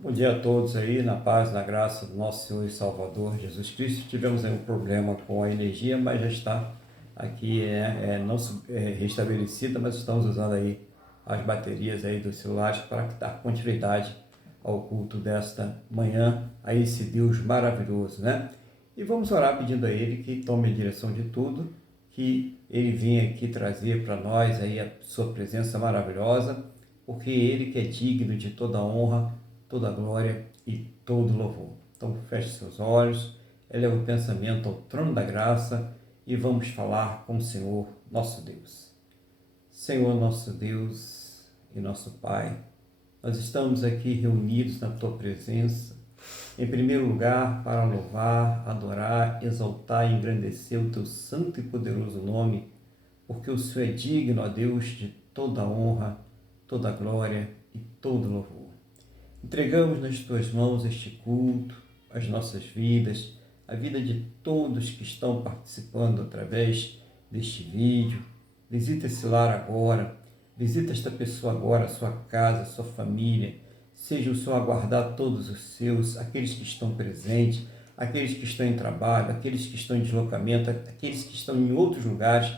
Bom dia a todos aí, na paz, na graça do nosso Senhor e Salvador Jesus Cristo. Tivemos aí um problema com a energia, mas já está aqui não restabelecida, mas estamos usando aí as baterias aí dos celulares para dar continuidade ao culto desta manhã, a esse Deus maravilhoso, né? E vamos orar pedindo a Ele que tome a direção de tudo, que Ele venha aqui trazer para nós aí a sua presença maravilhosa, porque Ele que é digno de toda honra, toda glória e todo louvor. Então feche seus olhos, eleva o pensamento ao trono da graça e vamos falar com o Senhor nosso Deus. Senhor nosso Deus e nosso Pai, nós estamos aqui reunidos na Tua presença, em primeiro lugar para louvar, adorar, exaltar e engrandecer o Teu santo e poderoso nome, porque o Senhor é digno, ó Deus, de toda honra, toda glória e todo louvor. Entregamos nas Tuas mãos este culto, as nossas vidas, a vida de todos que estão participando através deste vídeo. Visita esse lar agora, visita esta pessoa agora, sua casa, sua família. Seja o Senhor a guardar todos os seus, aqueles que estão presentes, aqueles que estão em trabalho, aqueles que estão em deslocamento, aqueles que estão em outros lugares,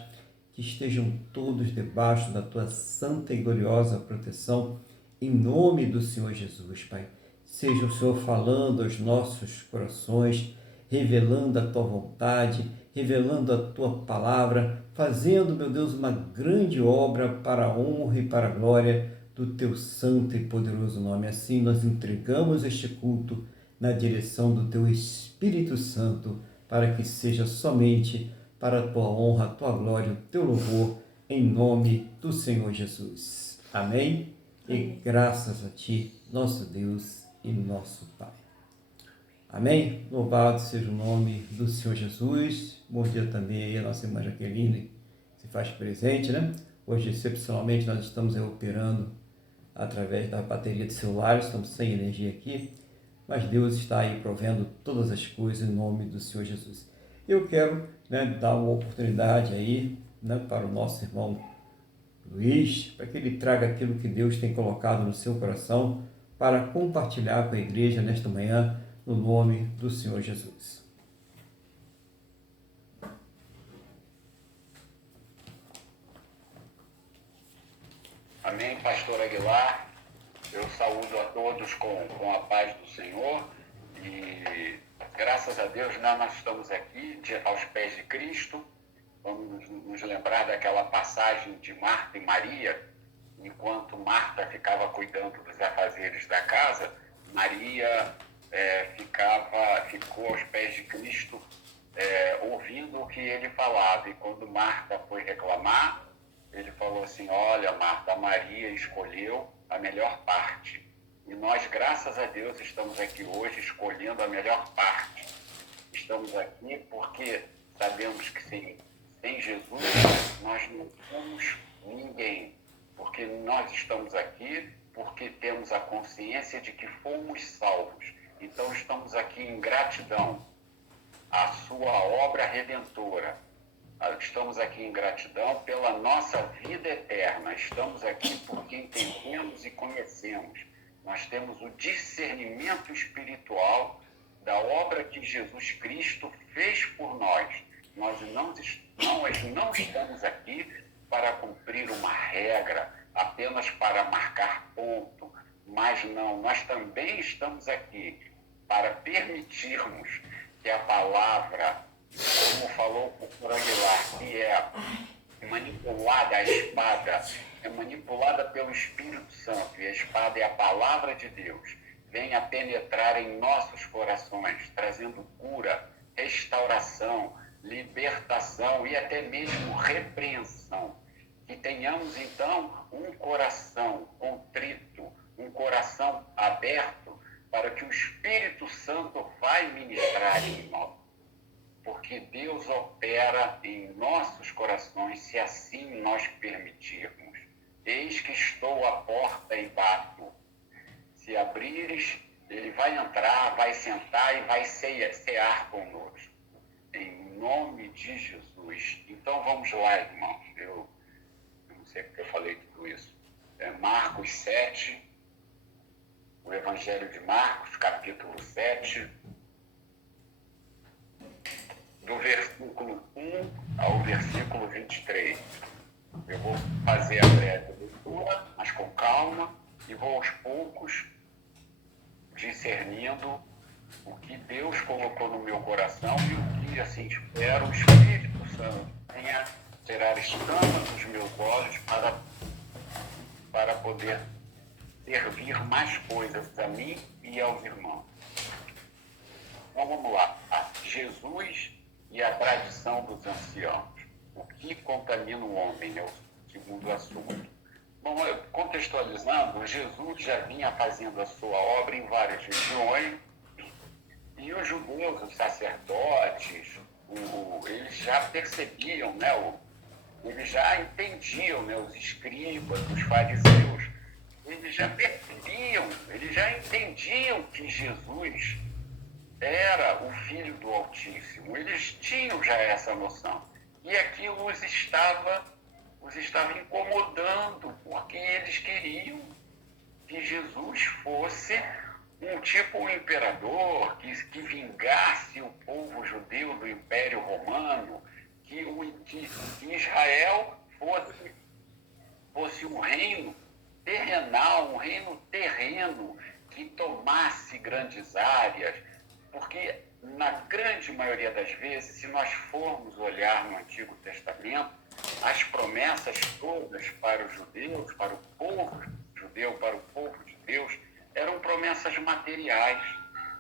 que estejam todos debaixo da Tua santa e gloriosa proteção, em nome do Senhor Jesus, Pai. Seja o Senhor falando aos nossos corações, revelando a Tua vontade, revelando a Tua palavra, fazendo, meu Deus, uma grande obra para a honra e para a glória do Teu santo e poderoso nome. Assim nós entregamos este culto na direção do Teu Espírito Santo, para que seja somente para a Tua honra, a Tua glória, o Teu louvor, em nome do Senhor Jesus. Amém? E graças a Ti, nosso Deus e nosso Pai. Amém? Louvado seja o nome do Senhor Jesus. Bom dia também aí a nossa irmã Jaqueline, que se faz presente, né? Hoje, excepcionalmente, nós estamos operando através da bateria de celular, estamos sem energia aqui, mas Deus está aí provendo todas as coisas em nome do Senhor Jesus. Eu quero, dar uma oportunidade aí, para o nosso irmão Luiz, para que ele traga aquilo que Deus tem colocado no seu coração para compartilhar com a igreja nesta manhã, no nome do Senhor Jesus. Amém, pastor Aguilar. Eu saúdo a todos com a paz do Senhor e graças a Deus nós estamos aqui aos pés de Cristo. Vamos nos lembrar daquela passagem de Marta e Maria. Enquanto Marta ficava cuidando dos afazeres da casa, Maria ficou aos pés de Cristo, ouvindo o que ele falava. E quando Marta foi reclamar, ele falou assim: olha, Marta, a Maria escolheu a melhor parte. E nós, graças a Deus, estamos aqui hoje escolhendo a melhor parte. Estamos aqui porque sabemos que sem Jesus nós não somos ninguém. Porque nós estamos aqui porque temos a consciência de que fomos salvos. Então estamos aqui em gratidão à sua obra redentora. Estamos aqui em gratidão pela nossa vida eterna. Estamos aqui porque entendemos e conhecemos. Nós temos o discernimento espiritual da obra que Jesus Cristo fez por nós. Nós não estamos aqui para cumprir uma regra, apenas para marcar ponto. Mas não, nós também estamos aqui para permitirmos que a palavra, como falou o pastor Aguilar, que é manipulada, a espada é manipulada pelo Espírito Santo, e a espada é a palavra de Deus, venha penetrar em nossos corações, trazendo cura, restauração, libertação e até mesmo repreensão. Que tenhamos então um coração contrito, um coração aberto, para que o Espírito Santo vai ministrar em nós. Porque Deus opera em nossos corações, se assim nós permitirmos. Eis que estou à porta e bato. Se abrires, ele vai entrar, vai sentar e vai cear conosco. Em nome de Jesus. Então vamos lá, irmãos. Eu não sei porque eu falei tudo isso. Marcos 7, o Evangelho Evangelho de Marcos, capítulo 7, do versículo 1 ao versículo 23. Eu vou fazer a breve leitura, mas com calma, e vou aos poucos discernindo o que Deus colocou no meu coração e o que, assim espero, o Espírito Santo venha tirar escamas dos meus olhos para poder servir mais coisas a mim e aos irmãos. Então vamos lá. Jesus e a tradição dos anciãos. O que contamina o homem, é o segundo assunto. Bom, contextualizando, Jesus já vinha fazendo a sua obra em várias regiões, e os judeus, os sacerdotes, eles já percebiam, eles já entendiam, os escribas, os fariseus, eles já percebiam, eles já entendiam que Jesus era o Filho do Altíssimo. Eles tinham já essa noção. E aquilo os estava incomodando, porque eles queriam que Jesus fosse um imperador, que vingasse o povo judeu do Império Romano, que Israel fosse um reino terrenal, um reino terreno, que tomasse grandes áreas, porque na grande maioria das vezes, se nós formos olhar no Antigo Testamento, as promessas todas para os judeus, para o povo judeu, para o povo de Deus, eram promessas materiais.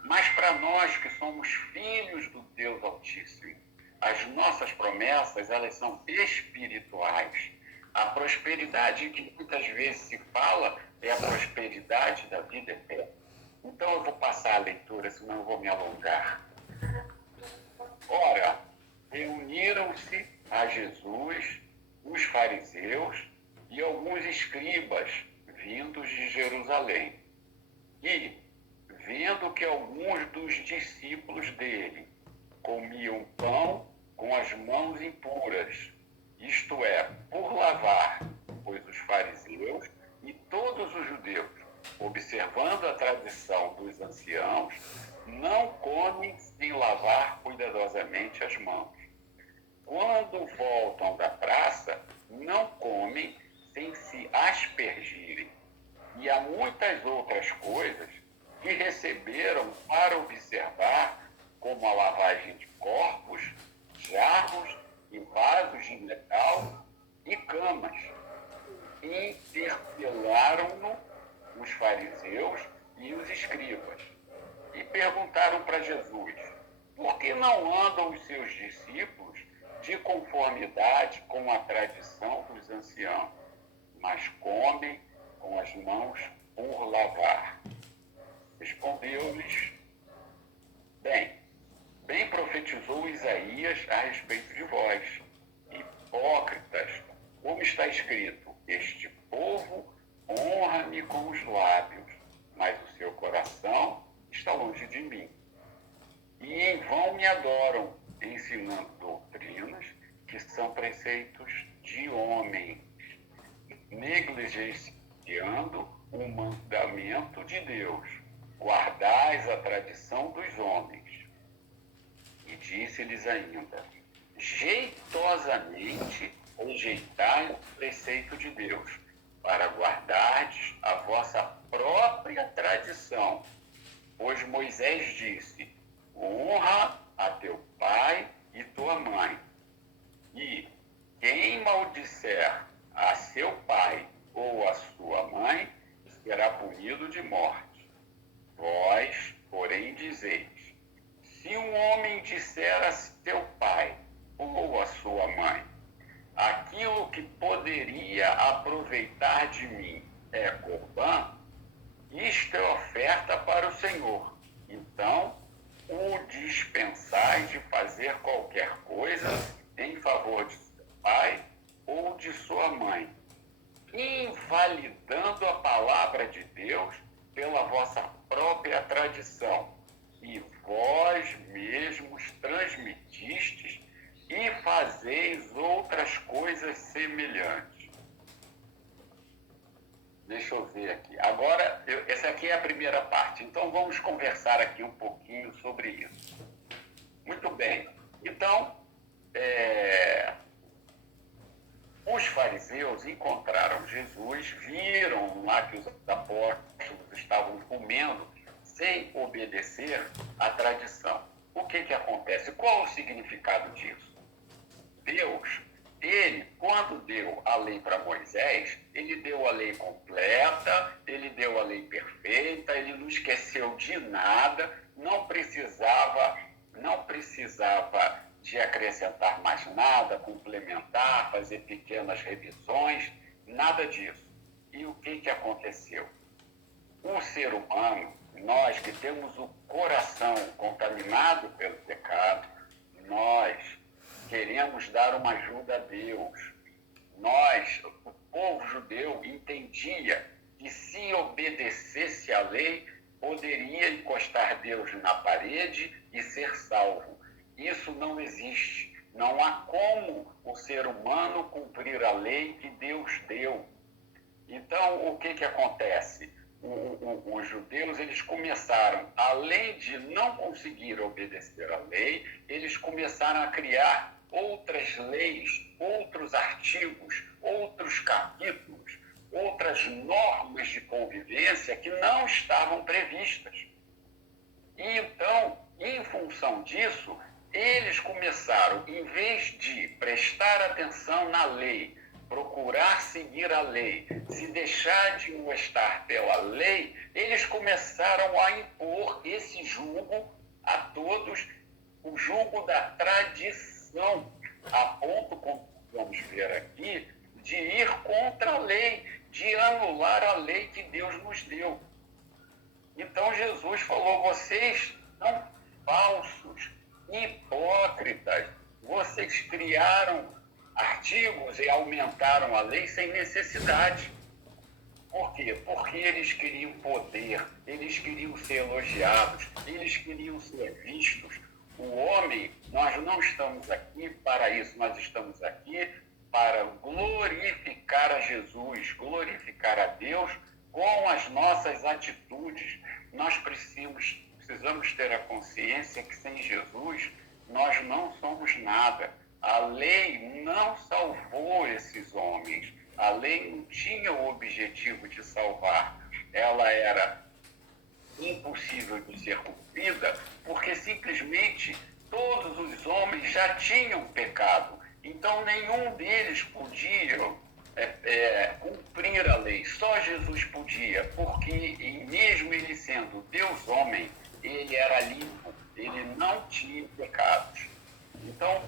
Mas para nós que somos filhos do Deus Altíssimo, as nossas promessas, elas são espirituais. A prosperidade que muitas vezes se fala é a prosperidade da vida eterna. Então eu vou passar a leitura, senão eu vou me alongar. Ora, reuniram-se a Jesus os fariseus e alguns escribas vindos de Jerusalém. E, vendo que alguns dos discípulos dele comiam pão com as mãos impuras, isto é, por lavar, pois os fariseus e todos os judeus, observando a tradição dos anciãos, não comem sem lavar cuidadosamente as mãos. Quando voltam da praça, não comem sem se aspergirem. E há muitas outras coisas que receberam para observar, como a lavagem de corpos, jarros e vasos de metal e camas. Interpelaram-no os fariseus e os escribas e perguntaram para Jesus: por que não andam os seus discípulos de conformidade com a tradição dos anciãos, mas comem com as mãos por lavar? Respondeu-lhes: bem profetizou Isaías a respeito de vós, hipócritas, como está escrito: este povo honra-me com os lábios, mas o seu coração está longe de mim. E em vão me adoram, ensinando doutrinas que são preceitos de homens, negligenciando o mandamento de Deus. Guardais a tradição dos homens. E disse-lhes ainda: jeitosamente rejeitai o preceito de Deus, para guardardes a vossa própria tradição. Pois Moisés disse: honra a teu pai e tua mãe. E quem maldisser a seu pai ou a sua mãe será punido de morte. Vós, porém, dizeis: se um homem disser a seu pai ou a sua mãe, aquilo que poderia aproveitar de mim é corbã, isto é oferta para o Senhor. Então, o dispensais de fazer qualquer coisa em favor de seu pai ou de sua mãe, invalidando a palavra de Deus pela vossa própria tradição, e vós mesmos transmitistes e fazeis outras coisas semelhantes. Deixa eu ver aqui. Agora, essa aqui é a primeira parte. Então, vamos conversar aqui um pouquinho sobre isso. Muito bem. Então, os fariseus encontraram Jesus, viram lá que os apóstolos estavam comendo sem obedecer à tradição. O que acontece? Qual o significado disso? Deus, ele, quando deu a lei para Moisés, ele deu a lei completa, ele deu a lei perfeita, ele não esqueceu de nada, não precisava de acrescentar mais nada, complementar, fazer pequenas revisões, nada disso. E o que aconteceu? O ser humano, nós que temos o coração contaminado pelo pecado, nós queremos dar uma ajuda a Deus. O povo judeu entendia que se obedecesse à lei, poderia encostar Deus na parede e ser salvo. Isso não existe. Não há como o ser humano cumprir a lei que Deus deu. Então, o que acontece? Os judeus, eles começaram, além de não conseguir obedecer à lei, eles começaram a criar outras leis, outros artigos, outros capítulos, outras normas de convivência que não estavam previstas. E então, em função disso, eles começaram, em vez de prestar atenção na lei, procurar seguir a lei, se deixar de molestar pela lei, eles começaram a impor esse jugo a todos, o jugo da tradição, a ponto, como vamos ver aqui, de ir contra a lei, de anular a lei que Deus nos deu. Então Jesus falou, vocês são falsos, hipócritas, vocês criaram artigos e aumentaram a lei sem necessidade. Por quê? Porque eles queriam poder, eles queriam ser elogiados, eles queriam ser vistos. O homem, nós não estamos aqui para isso, nós estamos aqui para glorificar a Jesus, glorificar a Deus com as nossas atitudes. Nós precisamos ter a consciência que sem Jesus nós não somos nada. A lei não salvou esses homens. A lei não tinha o objetivo de salvar. Ela era impossível de ser cumprida porque simplesmente todos os homens já tinham pecado. Então nenhum deles podia cumprir a lei. Só Jesus podia, porque mesmo ele sendo Deus homem, ele era limpo, ele não tinha pecados. Então,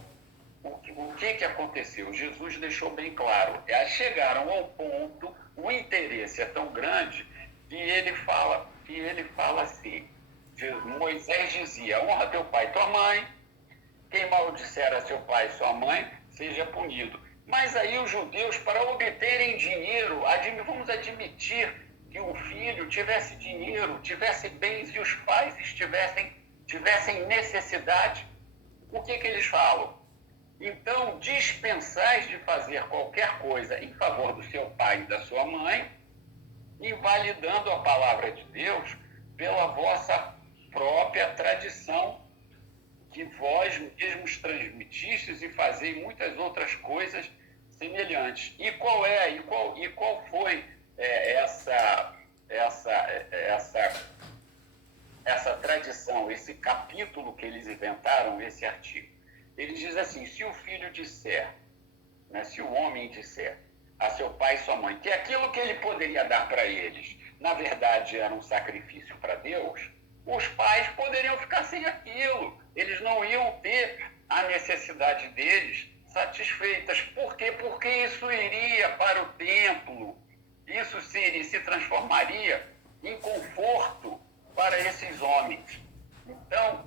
o que aconteceu? Jesus deixou bem claro. Chegaram ao ponto, o interesse é tão grande, que ele fala assim, Moisés dizia, honra teu pai e tua mãe, quem maldisser a seu pai e sua mãe, seja punido. Mas aí os judeus, para obterem dinheiro, vamos admitir que o filho tivesse dinheiro, tivesse bens e os pais tivessem necessidade, o que eles falam? Então, dispensais de fazer qualquer coisa em favor do seu pai e da sua mãe, invalidando a palavra de Deus pela vossa própria tradição, que vós mesmos transmitistes e fazei muitas outras coisas semelhantes. E qual foi essa tradição, esse capítulo que eles inventaram, esse artigo? Ele diz assim, se o filho disser, se o homem disser a seu pai e sua mãe que aquilo que ele poderia dar para eles, na verdade, era um sacrifício para Deus, os pais poderiam ficar sem aquilo. Eles não iam ter a necessidade deles satisfeitas. Por quê? Porque isso iria para o templo. Isso se transformaria em conforto para esses homens. Então,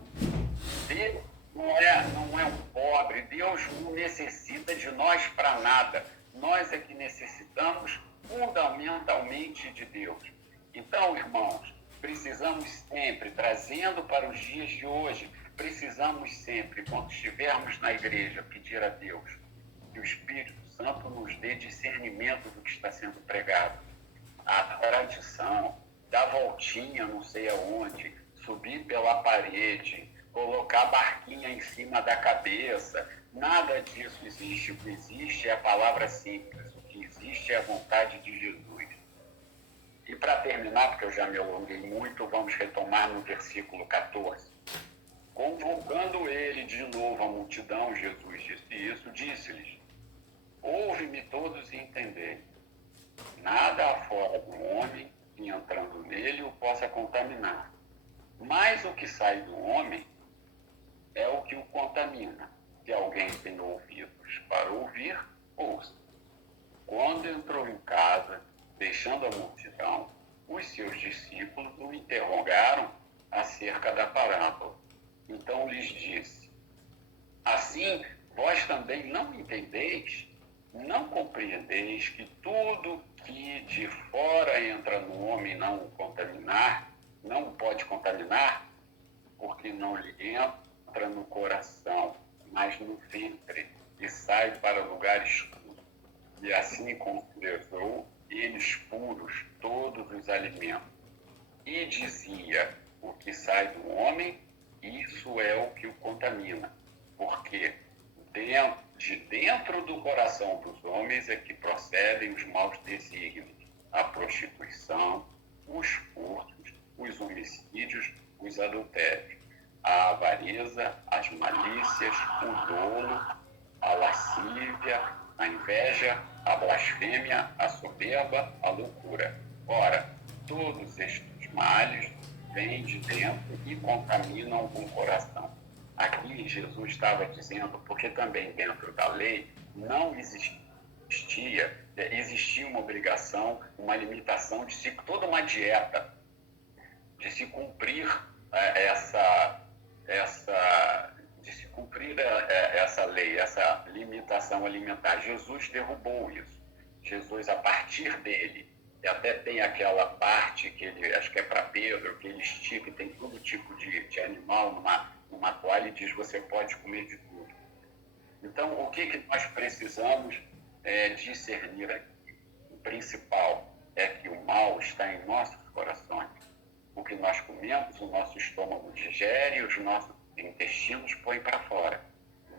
Deus não é um pobre. Deus não necessita de nós para nada. Nós é que necessitamos fundamentalmente de Deus. Então, irmãos, precisamos sempre, trazendo para os dias de hoje, precisamos sempre, quando estivermos na igreja, pedir a Deus que o Espírito Santo nos dê discernimento do que está sendo pregado. a tradição, dar voltinha não sei aonde, subir pela parede, colocar a barquinha em cima da cabeça. Nada disso existe. O que existe é a palavra simples. O que existe é a vontade de Jesus. E para terminar, porque eu já me alonguei muito, vamos retomar no versículo 14. Convocando ele de novo a multidão, Jesus disse isso, disse-lhes: ouve-me todos e entendei. Nada há fora do homem que entrando nele o possa contaminar. Mas o que sai do homem é o que o contamina. Se alguém tem ouvidos para ouvir, ouça. Quando entrou em casa, deixando a multidão, os seus discípulos o interrogaram acerca da parábola. Então lhes disse: assim, vós também não entendeis? Não compreendeis que tudo que de fora entra no homem não o contaminar, não o pode contaminar, porque não lhe entra no coração, mas no ventre, e sai para lugar escuro. E assim considerou eles puros todos os alimentos. E dizia: o que sai do homem, isso é o que o contamina, porque de dentro do coração dos homens é que procedem os maus desígnios, a prostituição, os furtos, os homicídios, os adultérios, a avareza, as malícias, o dolo, a lascívia, a inveja, a blasfêmia, a soberba, a loucura. Ora, todos estes males vêm de dentro e contaminam o coração. Aqui Jesus estava dizendo, porque também dentro da lei não existia uma obrigação, uma limitação de se, toda uma dieta, de se cumprir essa lei, essa limitação alimentar. Jesus derrubou isso. Jesus, a partir dele, e até tem aquela parte que ele, acho que é para Pedro, que ele estica e tem todo tipo de animal numa toalha e diz: você pode comer de tudo. Então, o que nós precisamos discernir aqui? O principal é que o mal está em nossos corações. O que nós comemos, o nosso estômago digere, os nossos intestinos põem para fora.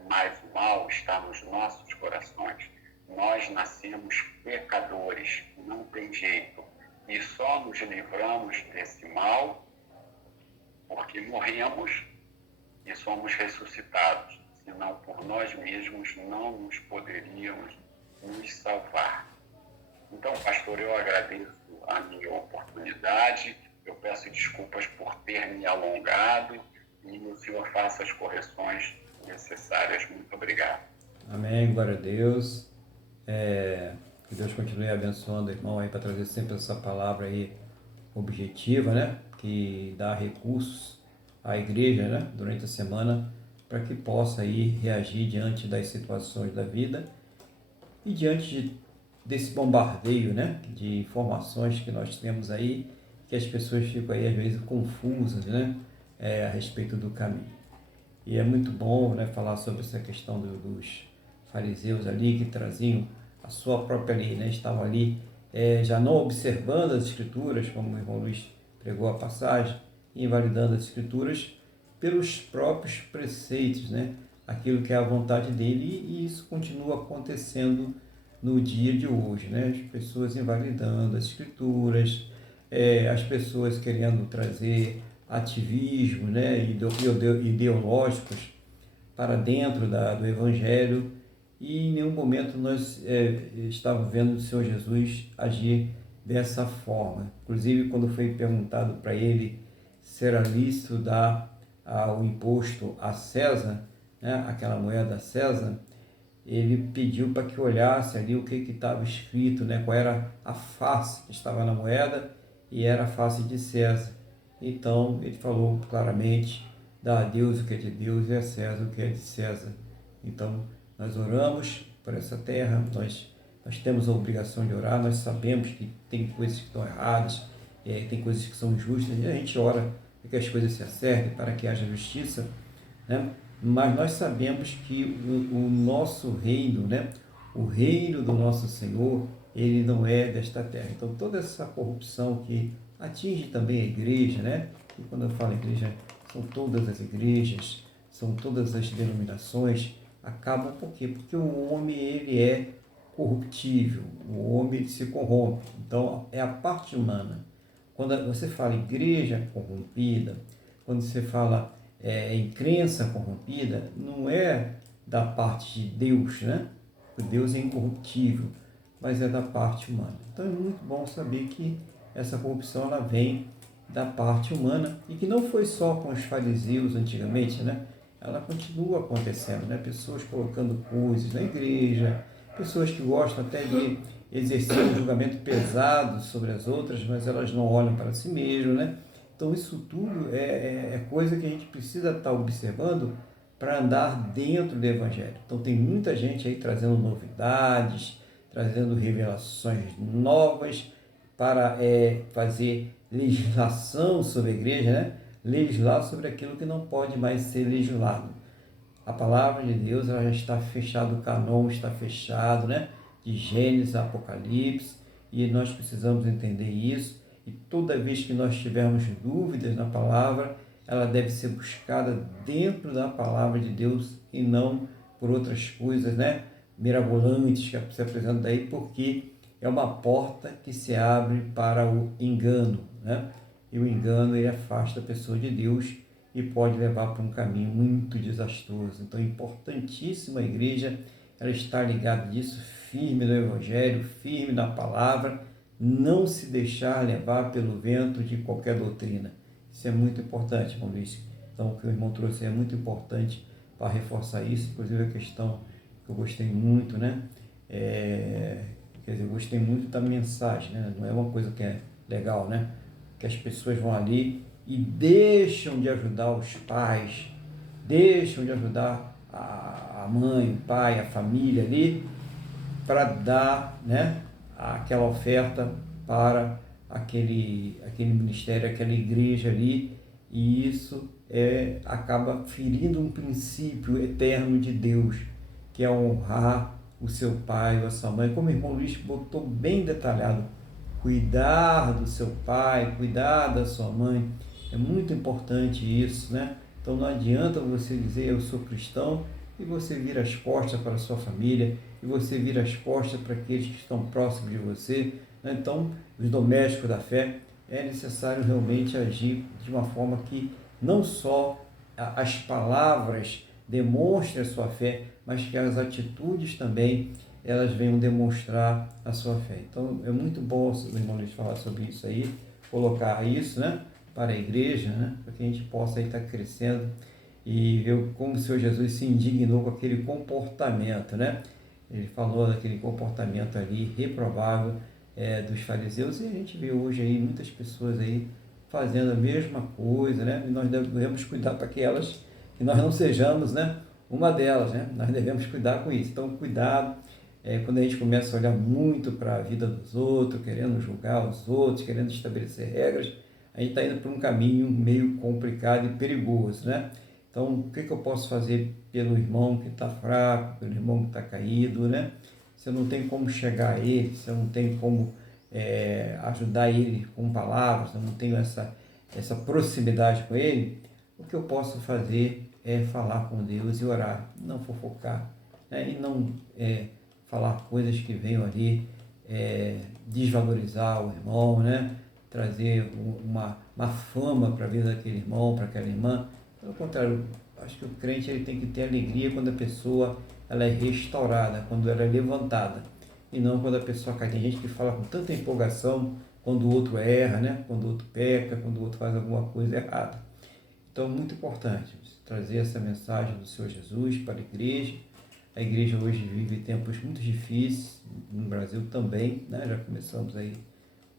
Mas o mal está nos nossos corações. Nós nascemos pecadores, não tem jeito. E só nos livramos desse mal porque morremos e somos ressuscitados. Senão, por nós mesmos, não nos poderíamos nos salvar. Então, pastor, eu agradeço a minha oportunidade. Eu peço desculpas por ter me alongado e o senhor faça as correções necessárias. Muito obrigado. Amém, glória a Deus. Que Deus continue abençoando o irmão aí para trazer sempre essa palavra aí objetiva, né? Que dá recursos à igreja, né? Durante a semana, para que possa aí reagir diante das situações da vida e diante desse bombardeio, né? De informações que nós temos aí, que as pessoas ficam aí às vezes confusas, né? A respeito do caminho. E é muito bom, né, falar sobre essa questão dos fariseus ali que traziam a sua própria lei, né? Estavam ali já não observando as escrituras, como o irmão Luiz pregou a passagem, invalidando as escrituras pelos próprios preceitos, né? Aquilo que é a vontade dele, e isso continua acontecendo no dia de hoje, né? As pessoas invalidando as escrituras, as pessoas querendo trazer ativismo, né, ideológicos para dentro do Evangelho, e em nenhum momento nós estávamos vendo o Senhor Jesus agir dessa forma. Inclusive, quando foi perguntado para ele se era lícito dar o imposto a César, né, aquela moeda a César, ele pediu para que olhasse ali o que estava escrito, né, qual era a face que estava na moeda, e era a face de César. Então, ele falou claramente: dá a Deus o que é de Deus e a César o que é de César. Então, nós oramos por essa terra, nós temos a obrigação de orar, nós sabemos que tem coisas que estão erradas, tem coisas que são justas, e a gente ora para que as coisas se acertem, para que haja justiça, né? Mas nós sabemos que o nosso reino, né? O reino do nosso Senhor, ele não é desta terra. Então, toda essa corrupção que atinge também a igreja, né? E quando eu falo igreja, são todas as igrejas, são todas as denominações, acabam por quê? Porque o homem, ele é corruptível, o homem ele se corrompe. Então, é a parte humana. Quando você fala igreja corrompida, quando você fala em crença corrompida, não é da parte de Deus, né? Porque Deus é incorruptível, mas é da parte humana. Então é muito bom saber que essa corrupção ela vem da parte humana e que não foi só com os fariseus antigamente, né? Ela continua acontecendo, né? Pessoas colocando coisas na igreja, pessoas que gostam até de exercer um julgamento pesado sobre as outras, mas elas não olham para si mesmas, né? Então isso tudo é coisa que a gente precisa estar observando para andar dentro do Evangelho. Então tem muita gente aí trazendo novidades, trazendo revelações novas para fazer legislação sobre a igreja, né? Legislar sobre aquilo que não pode mais ser legislado. A palavra de Deus ela já está fechada, o canon está fechado, né? De Gênesis a Apocalipse, e nós precisamos entender isso. E toda vez que nós tivermos dúvidas na palavra, ela deve ser buscada dentro da palavra de Deus e não por outras coisas, né? Mirabolantes que se apresentam daí, porque é uma porta que se abre para o engano, né? E o engano ele afasta a pessoa de Deus e pode levar para um caminho muito desastroso. Então é importantíssima a igreja ela estar ligada nisso, firme no Evangelho, firme na palavra, não se deixar levar pelo vento de qualquer doutrina. Isso é muito importante, irmão Luiz. Então o que o irmão trouxe é muito importante para reforçar isso, inclusive a questão que eu gostei muito, né? Quer dizer, eu gostei muito da mensagem, né? Não é uma coisa que é legal, né? Que as pessoas vão ali e deixam de ajudar os pais, deixam de ajudar a mãe, o pai, a família ali, para dar, né, aquela oferta para aquele ministério, aquela igreja ali, e isso acaba ferindo um princípio eterno de Deus, que é honrar o seu pai ou a sua mãe, como o irmão Luiz botou bem detalhado, cuidar do seu pai, cuidar da sua mãe, é muito importante isso, né? Então não adianta você dizer eu sou cristão e você vira as costas para a sua família, e você vira as costas para aqueles que estão próximos de você, né? Então, os domésticos da fé, é necessário realmente agir de uma forma que não só as palavras demonstrem a sua fé, mas que as atitudes também elas venham demonstrar a sua fé. Então é muito bom o irmão Luiz falar sobre isso aí, colocar isso, né, para a igreja, né, para que a gente possa aí estar crescendo e ver como o Senhor Jesus se indignou com aquele comportamento, né? Ele falou daquele comportamento ali reprovável dos fariseus, e a gente vê hoje aí muitas pessoas aí fazendo a mesma coisa, né? E nós devemos cuidar para que nós não sejamos, né, uma delas, né? Nós devemos cuidar com isso. Então, cuidado quando a gente começa a olhar muito para a vida dos outros, querendo julgar os outros, querendo estabelecer regras, a gente está indo por um caminho meio complicado e perigoso, né? Então, o que eu posso fazer pelo irmão que está fraco, pelo irmão que está caído, né? Se eu não tenho como chegar a ele, se eu não tenho como ajudar ele com palavras, se eu não tenho essa proximidade com ele, o que eu posso fazer é falar com Deus e orar, não fofocar, né? E não falar coisas que venham ali desvalorizar o irmão, né? Trazer uma fama para a vida daquele irmão, para aquela irmã. Pelo contrário, acho que o crente ele tem que ter alegria quando a pessoa ela é restaurada, quando ela é levantada, e não quando a pessoa cai. Tem gente que fala com tanta empolgação quando o outro erra, né? Quando o outro peca, quando o outro faz alguma coisa errada. Então, muito importante trazer essa mensagem do Senhor Jesus para a igreja. A igreja hoje vive tempos muito difíceis, no Brasil também, né? Já começamos aí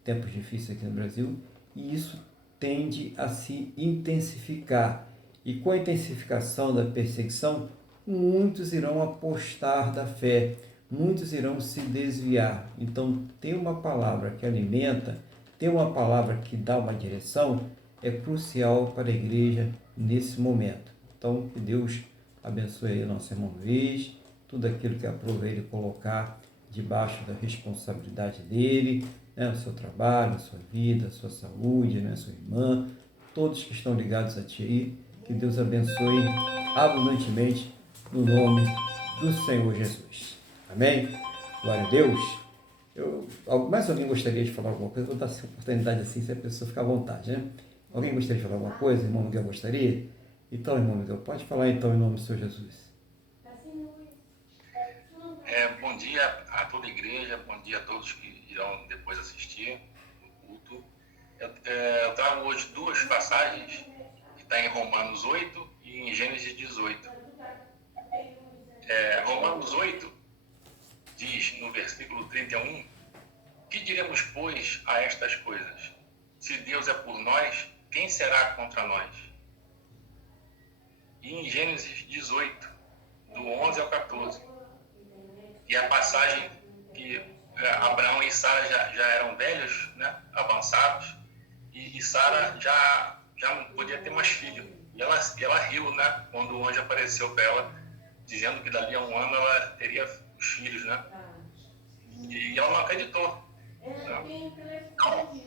tempos difíceis aqui no Brasil, e isso tende a se intensificar. E com a intensificação da perseguição, muitos irão apostar da fé, muitos irão se desviar. Então, ter uma palavra que alimenta, ter uma palavra que dá uma direção, é crucial para a igreja nesse momento. Então, que Deus abençoe aí o nosso irmão Luiz, tudo aquilo que aprova ele colocar debaixo da responsabilidade dele, né? O seu trabalho, a sua vida, a sua saúde, né? A sua irmã, todos que estão ligados a ti aí, que Deus abençoe abundantemente no nome do Senhor Jesus. Amém? Glória a Deus. Mais alguém gostaria de falar alguma coisa? Vou dar essa oportunidade assim, se a pessoa ficar à vontade, né? Alguém gostaria de falar alguma coisa? Irmão Miguel gostaria? Então, irmão Miguel, pode falar então em nome do Senhor Jesus. Bom dia a toda a igreja, bom dia a todos que irão depois assistir o culto. Eu trago hoje duas passagens, que está em Romanos 8 e em Gênesis 18. Romanos 8 diz, no versículo 31, que diremos, pois, a estas coisas? Se Deus é por nós, quem será contra nós? E em Gênesis 18, do 11 ao 14, e a passagem que Abraão e Sara já eram velhos, né, avançados, e Sara já não podia ter mais filho. E ela riu, né, quando o anjo apareceu para ela, dizendo que dali a um ano ela teria os filhos, né? E ela não acreditou. Né? Então,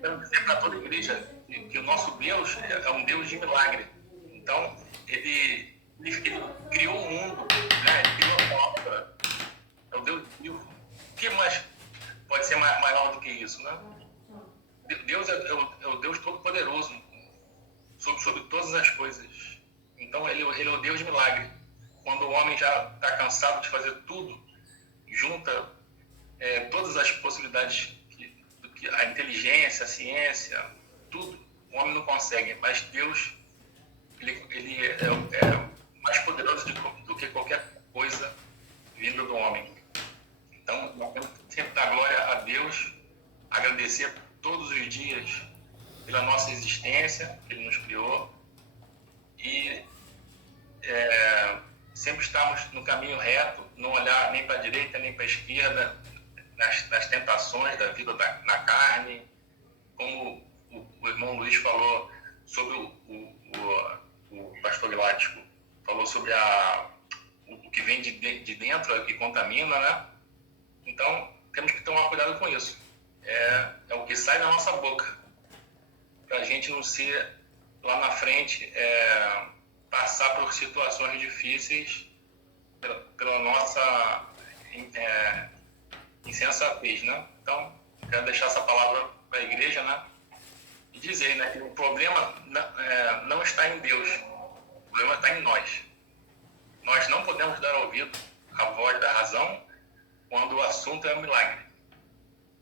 quero dizer para toda a igreja que o nosso Deus é um Deus de milagre. Então, ele criou o mundo, né? Ele criou a obra. É o Deus vivo. O que mais pode ser maior do que isso, né? Deus é o Deus Todo-Poderoso sobre todas as coisas. Então, ele é o Deus de milagre. Quando o homem já está cansado de fazer tudo, junta todas as possibilidades, a inteligência, a ciência, tudo, o homem não consegue. Mas Deus, ele é mais poderoso do que qualquer coisa vinda do homem. Então, nós temos que sempre dar glória a Deus, agradecer todos os dias pela nossa existência, que Ele nos criou, e sempre estarmos no caminho reto, não olhar nem para a direita nem para a esquerda, nas tentações da vida na carne, como o irmão Luiz falou sobre o pastor Vilático, falou sobre o que vem de dentro, é o que contamina, né? Então, temos que tomar cuidado com isso. É o que sai da nossa boca, para a gente não ser, lá na frente, passar por situações difíceis pela nossa insensatez, né? Então, quero deixar essa palavra para a igreja, né? E dizer, né, que o problema não está em Deus, o problema está em nós. Nós não podemos dar ouvido à voz da razão quando o assunto é um milagre.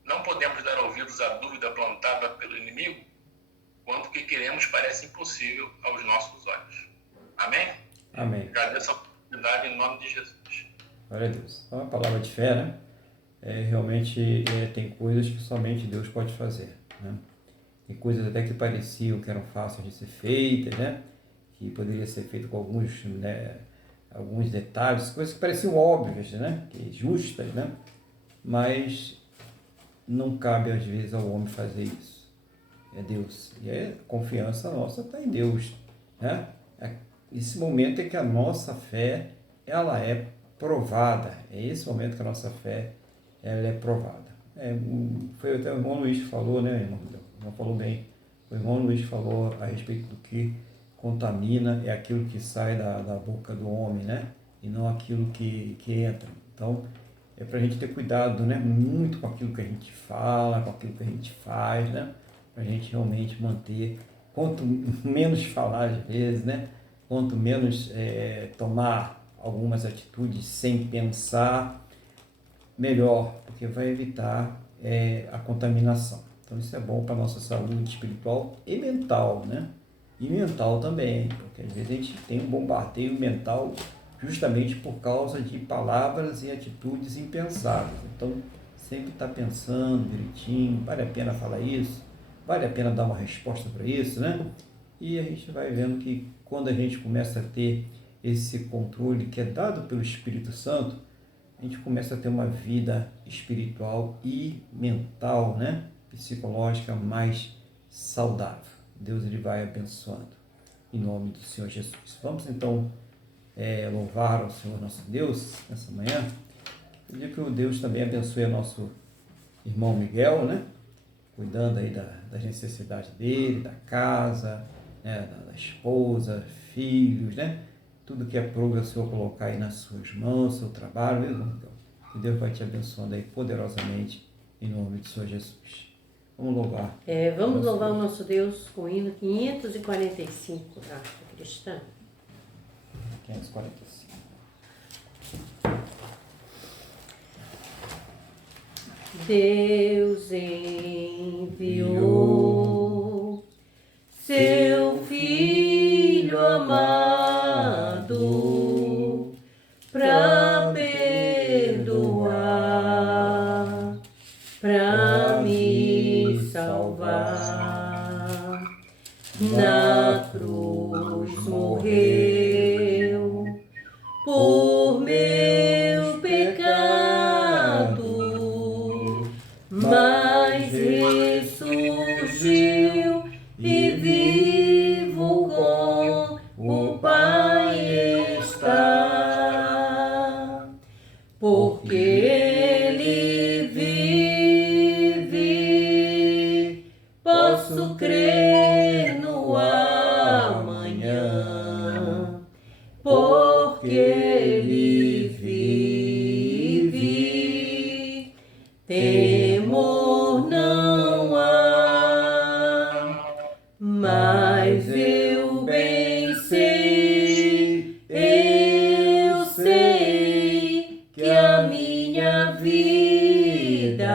Não podemos dar ouvidos à dúvida plantada pelo inimigo quando o que queremos parece impossível aos nossos olhos. Amém? Amém. Agradeço a oportunidade em nome de Jesus. Glória a Deus. Então, é uma palavra de fé, né? Realmente tem coisas que somente Deus pode fazer, né? Tem coisas até que pareciam que eram fáceis de ser feitas, né? Que poderia ser feito com alguns, né, alguns detalhes, coisas que pareciam óbvias, né? Que justas, né? Mas não cabe às vezes ao homem fazer isso. É Deus. E a confiança nossa está em Deus, né? Esse momento é que a nossa fé ela é provada. É esse momento que a nossa fé ela é provada. Foi até o irmão Luiz que falou, né, irmão? Não falou bem. O irmão Luiz falou a respeito do que contamina é aquilo que sai da boca do homem, né? E não aquilo que entra. Então, é para a gente ter cuidado, né? Muito com aquilo que a gente fala, com aquilo que a gente faz, né? Para a gente realmente manter, quanto menos falar às vezes, né? Quanto menos tomar algumas atitudes sem pensar, melhor, porque vai evitar a contaminação. Então isso é bom para a nossa saúde espiritual e mental, né? E mental também, porque às vezes a gente tem um bombardeio mental justamente por causa de palavras e atitudes impensadas. Então, sempre está pensando direitinho, vale a pena falar isso? Vale a pena dar uma resposta para isso, né? E a gente vai vendo que quando a gente começa a ter esse controle que é dado pelo Espírito Santo, a gente começa a ter uma vida espiritual e mental, né? Psicológica mais saudável. Deus ele vai abençoando em nome do Senhor Jesus. Vamos então louvar ao Senhor nosso Deus nessa manhã. Pedir que o Deus também abençoe o nosso irmão Miguel, né? Cuidando aí das necessidades dele, da casa, né? da esposa, filhos, né? Tudo que é progro, o Senhor colocar aí nas suas mãos, seu trabalho, meu irmão Miguel. Que Deus vai te abençoando aí poderosamente, em nome do Senhor Jesus. Vamos louvar. Vamos louvar o nosso Deus com o hino 545 da Arte Cristã. 545. Deus enviou seu Filho amado para perdoar, para me salvar. Na cruz morreu por meu pecado, mas ressurgiu e vivo com o Pai está, porque Ele vive, posso crer no amanhã, porque Ele vive, temor não há, mas eu bem sei, eu sei que a minha vida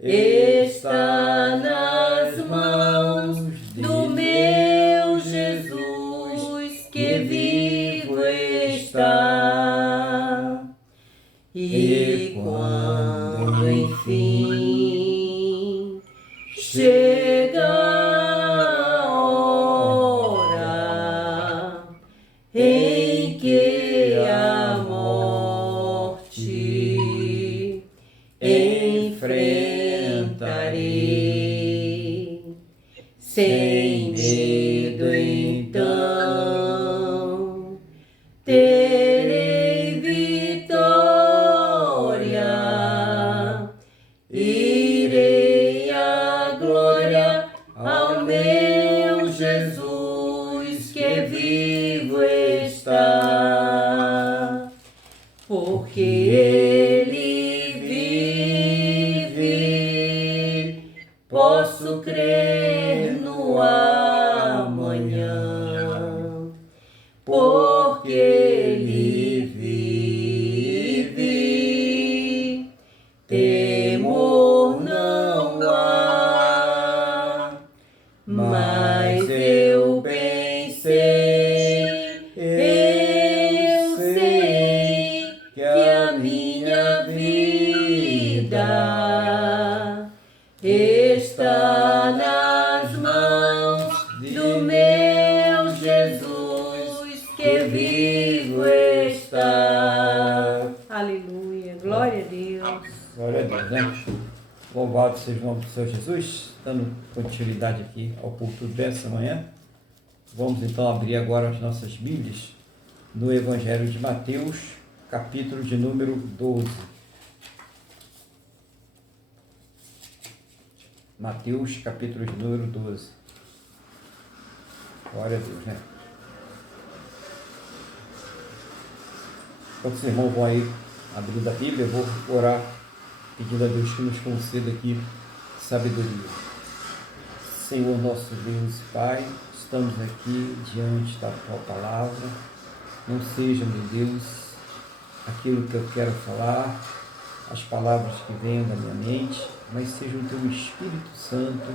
está nas mãos do meu Jesus, que vivo está. E quando enfim chega a hora em que a morte enfrentarei, sem medo então terei vitória, irei à glória ao meu Jesus, que vivo está, porque Ele vive, posso crer no amanhã, porque Ele vive, temor não há, mas eu bem sei, eu sei que a minha vida está nas mãos do meu Jesus, que vivo está. Aleluia, glória a Deus. Glória a Deus, né? Louvado seja o nome do Senhor Jesus, dando continuidade aqui ao culto dessa manhã. Vamos então abrir agora as nossas Bíblias no Evangelho de Mateus, capítulo de número 12. Mateus, capítulo de número 12. Glória a Deus, né? Enquanto os irmãos vão aí abrindo a Bíblia, eu vou orar, pedindo a Deus que nos conceda aqui sabedoria. Senhor nosso Deus e Pai, estamos aqui diante da Tua Palavra. Não seja, meu Deus, aquilo que eu quero falar, as palavras que venham da minha mente, mas seja o Teu Espírito Santo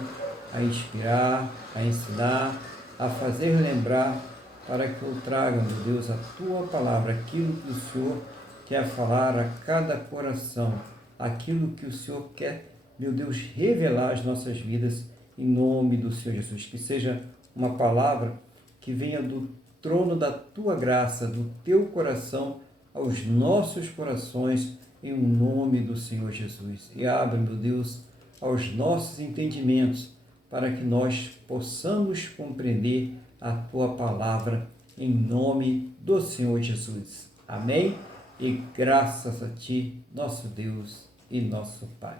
a inspirar, a ensinar, a fazer lembrar, para que eu traga, meu Deus, a Tua Palavra, aquilo que o Senhor quer falar a cada coração, aquilo que o Senhor quer, meu Deus, revelar às nossas vidas, em nome do Senhor Jesus. Que seja uma palavra que venha do trono da Tua graça, do Teu coração, aos nossos corações, em nome do Senhor Jesus. E abra, meu Deus, aos nossos entendimentos, para que nós possamos compreender a Tua palavra, em nome do Senhor Jesus. Amém? e graças a Ti, nosso Deus e nosso Pai.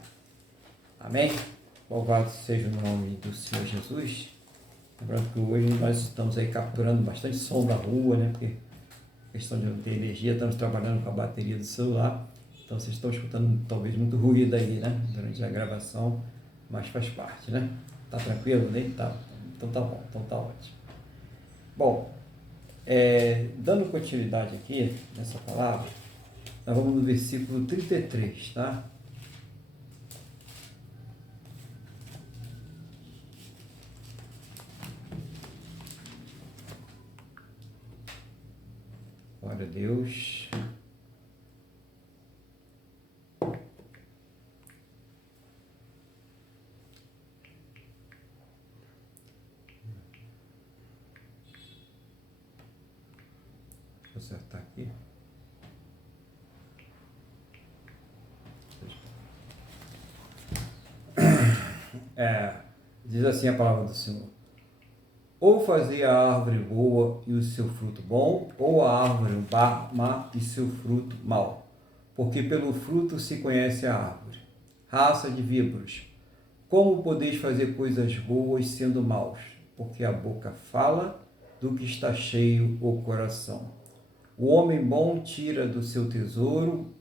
Amém? Louvado seja o nome do Senhor Jesus. Lembrando que hoje nós estamos aí capturando bastante som da rua, né? Porque questão de não ter energia, estamos trabalhando com a bateria do celular. Então vocês estão escutando talvez muito ruído aí, né? Durante a gravação, mas faz parte, né? Tá tranquilo, né? Tá. Então tá bom, então tá ótimo. Bom, dando continuidade aqui nessa palavra, nós vamos no versículo 33, tá? Glória a Deus. Deixa eu acertar aqui. Diz assim a palavra do Senhor: ou fazia a árvore boa e o seu fruto bom, ou a árvore má e seu fruto mau. Porque pelo fruto se conhece a árvore. Raça de víboras, como podeis fazer coisas boas sendo maus? Porque a boca fala do que está cheio o coração. O homem bom tira do seu tesouro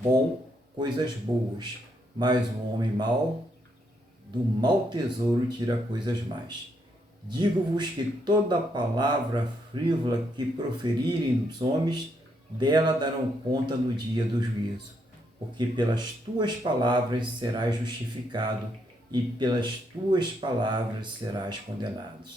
bom coisas boas, mas o homem mau do mau tesouro tira coisas más. Digo-vos que toda palavra frívola que proferirem os homens, dela darão conta no dia do juízo. Porque pelas tuas palavras serás justificado, e pelas tuas palavras serás condenado.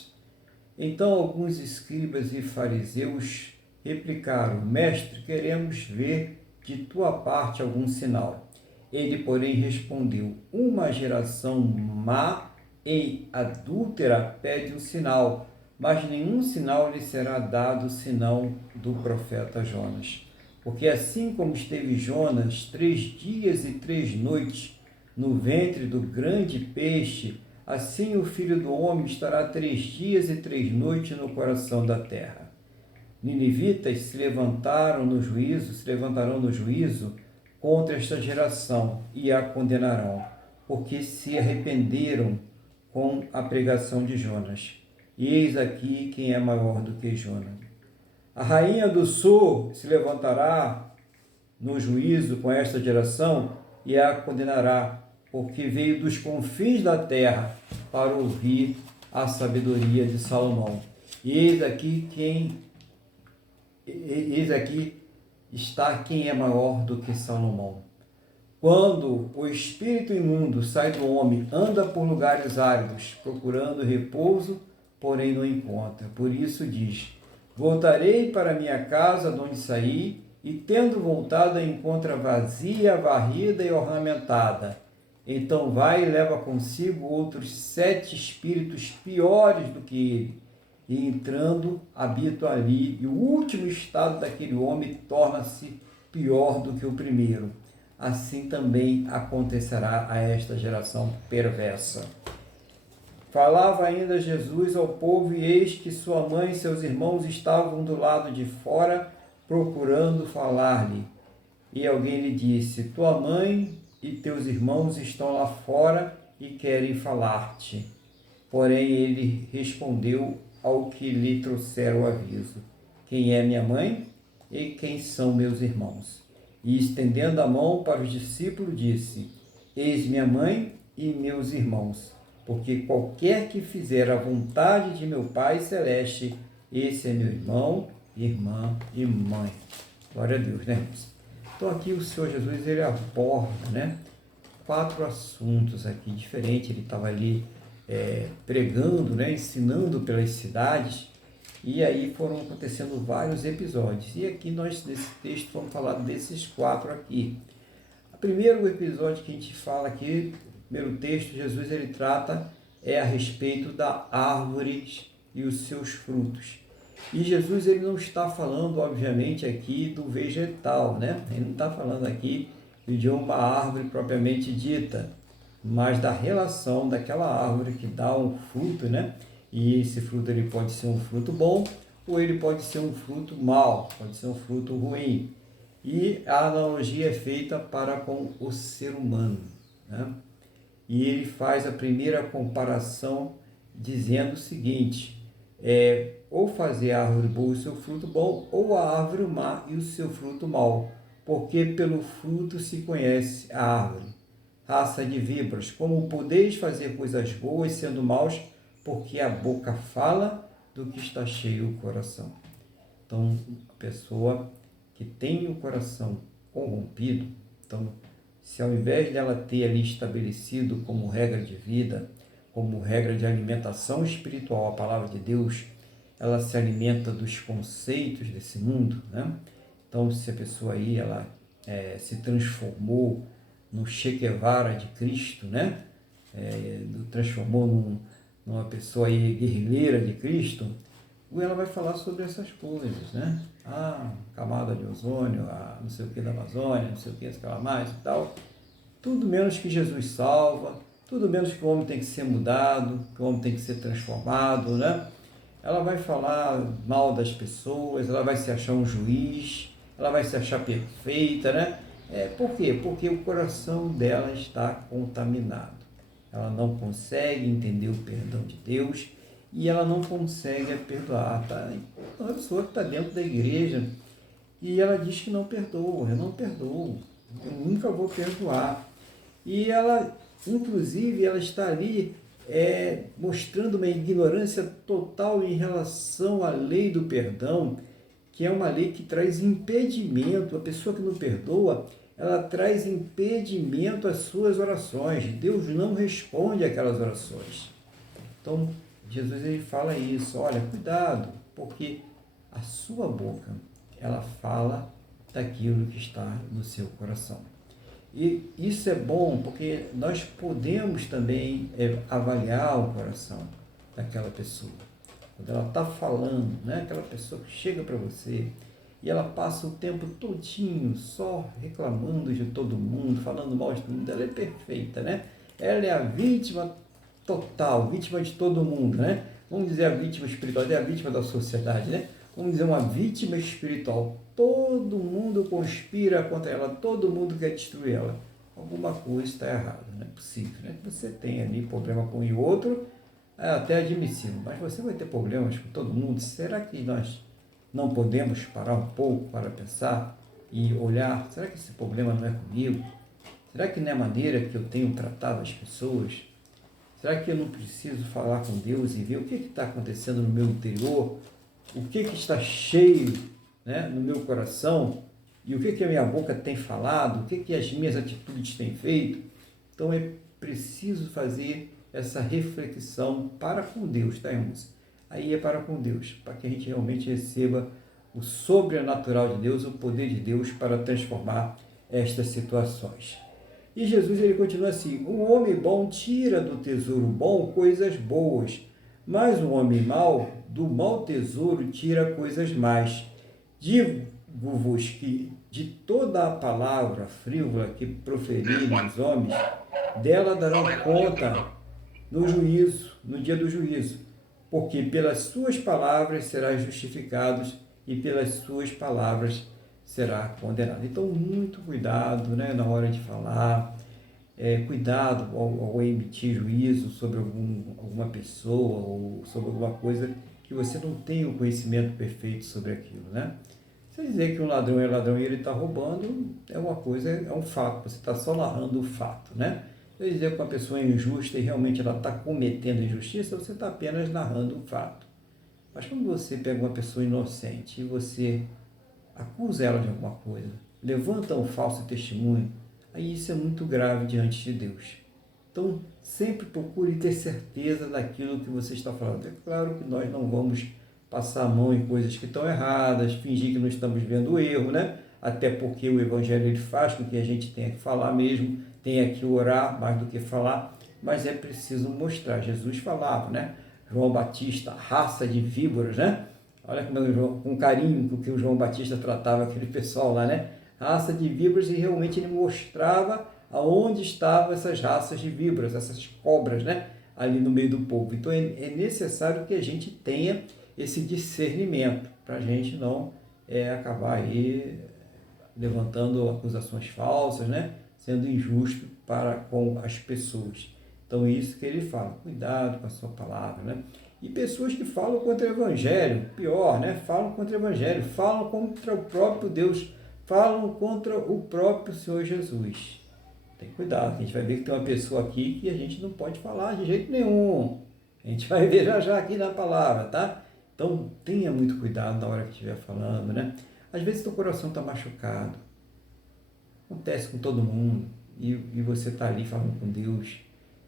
Então alguns escribas e fariseus replicaram: Mestre, queremos ver de tua parte algum sinal. Ele, porém, respondeu: uma geração má e adúltera pede um sinal, mas nenhum sinal lhe será dado senão do profeta Jonas. Porque assim como esteve Jonas 3 dias e 3 noites no ventre do grande peixe, assim o Filho do Homem estará 3 dias e 3 noites no coração da terra. Ninivitas se levantarão no juízo contra esta geração e a condenarão, porque se arrependeram com a pregação de Jonas. E eis aqui quem é maior do que Jonas. A rainha do sul se levantará no juízo com esta geração e a condenará, porque veio dos confins da terra para ouvir a sabedoria de Salomão. E eis aqui está quem é maior do que Salomão. Quando o espírito imundo sai do homem, anda por lugares áridos, procurando repouso, porém não encontra. Por isso diz: voltarei para minha casa de onde saí, e tendo voltado a encontra vazia, varrida e ornamentada. Então vai e leva consigo outros 7 espíritos piores do que ele, e entrando habito ali, e o último estado daquele homem torna-se pior do que o primeiro. Assim também acontecerá a esta geração perversa. Falava ainda Jesus ao povo, e eis que sua mãe e seus irmãos estavam do lado de fora, procurando falar-lhe. E alguém lhe disse: tua mãe e teus irmãos estão lá fora e querem falar-te. Porém ele respondeu ao que lhe trouxeram o aviso: quem é minha mãe e quem são meus irmãos? E estendendo a mão para os discípulos, disse: eis minha mãe e meus irmãos, porque qualquer que fizer a vontade de meu Pai Celeste, esse é meu irmão, irmã e mãe. Glória a Deus, né, irmãos? Então aqui o Senhor Jesus, ele aborda, né, 4 assuntos aqui diferentes. Ele estava ali pregando, né, ensinando pelas cidades, e aí foram acontecendo vários episódios. E aqui nós, nesse texto, vamos falar desses 4 aqui. O primeiro episódio que a gente fala aqui, o primeiro texto, Jesus ele trata a respeito da árvore e os seus frutos. E Jesus ele não está falando, obviamente, aqui do vegetal, né? Ele não está falando aqui de uma árvore propriamente dita, mas da relação daquela árvore que dá um fruto, né? E esse fruto ele pode ser um fruto bom ou ele pode ser um fruto mau, pode ser um fruto ruim. E a analogia é feita para com o ser humano, né? E ele faz a primeira comparação dizendo o seguinte: ou fazer a árvore boa o seu fruto bom, ou a árvore má e o seu fruto mau, porque pelo fruto se conhece a árvore. Raça de víboras, como podeis fazer coisas boas sendo maus, porque a boca fala do que está cheio o coração. Então, a pessoa que tem o coração corrompido, então, se ao invés dela ter ali estabelecido como regra de vida, como regra de alimentação espiritual, a palavra de Deus, ela se alimenta dos conceitos desse mundo, né? Então, se a pessoa aí, ela se transformou no Che Guevara de Cristo, né? Transformou numa pessoa aí guerrilheira de Cristo, ela vai falar sobre essas coisas, né? Camada de ozônio, não sei o que da Amazônia, não sei o que, aquela mais e tal. Tudo menos que Jesus salva, tudo menos que o homem tem que ser mudado, que o homem tem que ser transformado, né? Ela vai falar mal das pessoas, ela vai se achar um juiz, ela vai se achar perfeita, né? Por quê? Porque o coração dela está contaminado. Ela não consegue entender o perdão de Deus e ela não consegue perdoar. Tá? Então, a pessoa que está dentro da igreja e ela diz que não perdoa, eu não perdoo, eu nunca vou perdoar. E ela, inclusive, ela está ali mostrando uma ignorância total em relação à lei do perdão, que é uma lei que traz impedimento. A pessoa que não perdoa, ela traz impedimento às suas orações. Deus não responde aquelas orações. Então, Jesus ele fala isso, olha, cuidado, porque a sua boca, ela fala daquilo que está no seu coração. E isso é bom, porque nós podemos também avaliar o coração daquela pessoa. Quando ela está falando, né, aquela pessoa que chega para você e ela passa o tempo todinho só reclamando de todo mundo, falando mal de todo mundo, ela é perfeita, né? Ela é a vítima total, vítima de todo mundo, né? Vamos dizer a vítima espiritual, é a vítima da sociedade, né? Vamos dizer uma vítima espiritual. Todo mundo conspira contra ela, todo mundo quer destruir ela. Alguma coisa está errada, não é possível, né? Você tem ali problema com o outro, é até admissível, mas você vai ter problemas com todo mundo. Será que nós não podemos parar um pouco para pensar e olhar? Será que esse problema não é comigo? Será que não é a maneira que eu tenho tratado as pessoas? Será que eu não preciso falar com Deus e ver o que está acontecendo no meu interior? O que está cheio, né, no meu coração? E o que a minha boca tem falado? O que as minhas atitudes têm feito? Então é preciso fazer essa reflexão para com Deus, tá, irmãos? Aí é para com Deus, para que a gente realmente receba o sobrenatural de Deus, o poder de Deus para transformar estas situações. E Jesus ele continua assim: o homem bom tira do tesouro bom coisas boas, mas o homem mau do mau tesouro tira coisas más. Digo-vos que de toda a palavra frívola que proferirem os homens, dela darão conta no juízo, no dia do juízo, porque pelas suas palavras serás justificados e pelas suas palavras será condenado. Então, muito cuidado, né, na hora de falar, cuidado ao emitir juízo sobre alguma pessoa ou sobre alguma coisa que você não tem o conhecimento perfeito sobre aquilo, né? Você dizer que um ladrão é ladrão e ele está roubando é uma coisa, é um fato, você está só narrando o fato, né? Você dizer que uma pessoa é injusta e realmente ela está cometendo injustiça, você está apenas narrando o fato. Mas quando você pega uma pessoa inocente e você acusa ela de alguma coisa, levanta um falso testemunho, aí isso é muito grave diante de Deus. Então, sempre procure ter certeza daquilo que você está falando. É claro que nós não vamos passar a mão em coisas que estão erradas, fingir que não estamos vendo o erro, né? Até porque o Evangelho ele faz com que a gente tenha que falar mesmo, tenha que orar mais do que falar, mas é preciso mostrar. Jesus falava, né? João Batista, raça de víboras, né? Olha com carinho com que o João Batista tratava aquele pessoal lá, né? Raça de víboras, e realmente ele mostrava aonde estavam essas raças de víboras, essas cobras, né? Ali no meio do povo. Então é necessário que a gente tenha esse discernimento para a gente não acabar aí levantando acusações falsas, né? Sendo injusto para com as pessoas. Então, isso que ele fala, cuidado com a sua palavra, né? E pessoas que falam contra o Evangelho, pior, né? Falam contra o Evangelho, falam contra o próprio Deus, falam contra o próprio Senhor Jesus. Tem cuidado, a gente vai ver que tem uma pessoa aqui que a gente não pode falar de jeito nenhum. A gente vai ver já aqui na palavra, tá? Então, tenha muito cuidado na hora que estiver falando, né? Às vezes, teu coração está machucado. Acontece com todo mundo. E você está ali falando com Deus.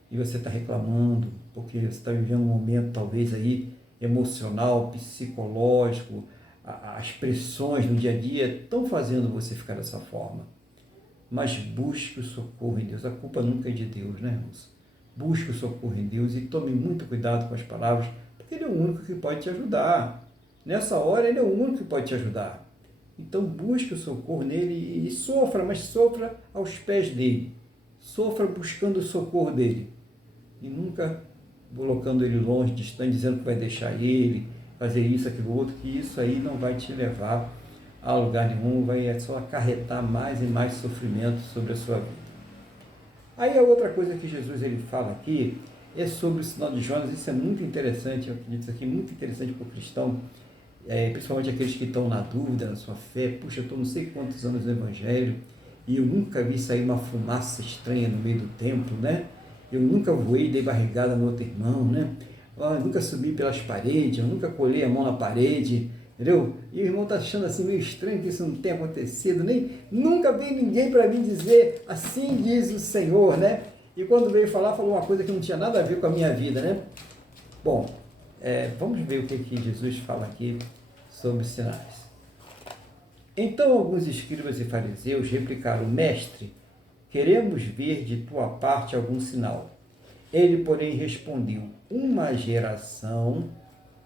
E você está reclamando, porque você está vivendo um momento, talvez, aí, emocional, psicológico. As pressões no dia a dia estão fazendo você ficar dessa forma. Mas busque o socorro em Deus. A culpa nunca é de Deus, né, irmãos? Busque o socorro em Deus e tome muito cuidado com as palavras, porque Ele é o único que pode te ajudar. Nessa hora, Ele é o único que pode te ajudar. Então, busque o socorro nele e sofra, mas sofra aos pés dele. Sofra buscando o socorro dele. E nunca colocando ele longe, distante, dizendo que vai deixar ele, fazer isso, aquilo, outro, que isso aí não vai te levar a lugar nenhum, vai só acarretar mais e mais sofrimento sobre a sua vida. Aí a outra coisa que Jesus ele fala aqui é sobre o sinal de Jonas. Isso é muito interessante, eu acredito aqui, muito interessante para o cristão, principalmente aqueles que estão na dúvida, na sua fé. Puxa, eu estou não sei quantos anos no Evangelho e eu nunca vi sair uma fumaça estranha no meio do templo, né? Eu nunca voei e dei barrigada no outro irmão, né? Eu nunca subi pelas paredes, eu nunca colei a mão na parede, entendeu? E o irmão está achando assim meio estranho que isso não tenha acontecido, nunca veio ninguém para mim dizer, assim diz o Senhor, né? E quando veio falar, falou uma coisa que não tinha nada a ver com a minha vida, né? Bom, vamos ver o que Jesus fala aqui sobre sinais. Então alguns escribas e fariseus replicaram, mestre, queremos ver de tua parte algum sinal. Ele, porém, respondeu, uma geração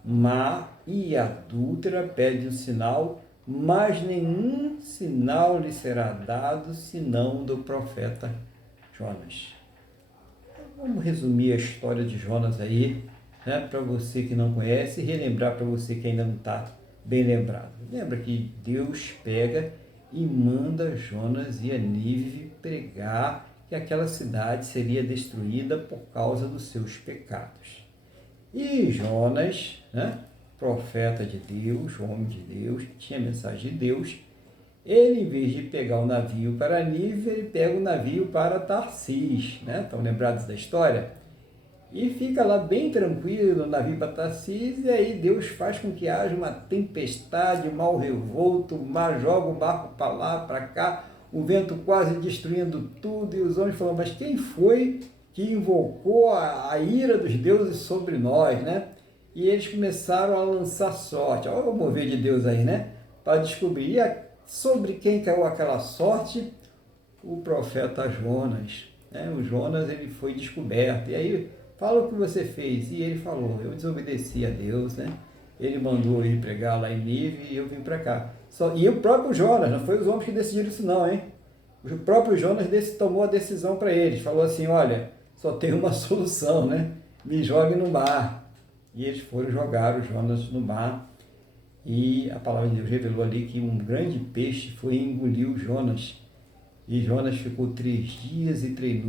má e adúltera pede um sinal, mas nenhum sinal lhe será dado, senão do profeta Jonas. Vamos resumir a história de Jonas aí, né, para você que não conhece e relembrar para você que ainda não está bem lembrado. Lembra que Deus pega e manda Jonas e a Nínive pregar que aquela cidade seria destruída por causa dos seus pecados. E Jonas, né, profeta de Deus, homem de Deus, que tinha a mensagem de Deus, ele, em vez de pegar o navio para Nínive, ele pega o navio para Tarsis, né? Estão lembrados da história? E fica lá bem tranquilo no navio para Tarsis, e aí Deus faz com que haja uma tempestade, um mal revolto, o mar joga o barco para lá, para cá, o vento quase destruindo tudo, e os homens falam, mas quem foi que invocou a ira dos deuses sobre nós, né? E eles começaram a lançar sorte, olha o mover de Deus aí, né? Para descobrir, sobre quem caiu aquela sorte? O profeta Jonas, né? O Jonas, ele foi descoberto, e aí fala o que você fez, e ele falou, eu desobedeci a Deus, né? Ele mandou ir pregar lá em Nínive e eu vim para cá. E o próprio Jonas, não foi os homens que decidiram isso não, hein? O próprio Jonas tomou a decisão para eles, falou assim, olha, só tem uma solução, né? Me jogue no mar. E eles foram jogar o Jonas no mar, e a palavra de Deus revelou ali que um grande peixe foi engolir o Jonas. E Jonas ficou 3 dias e 3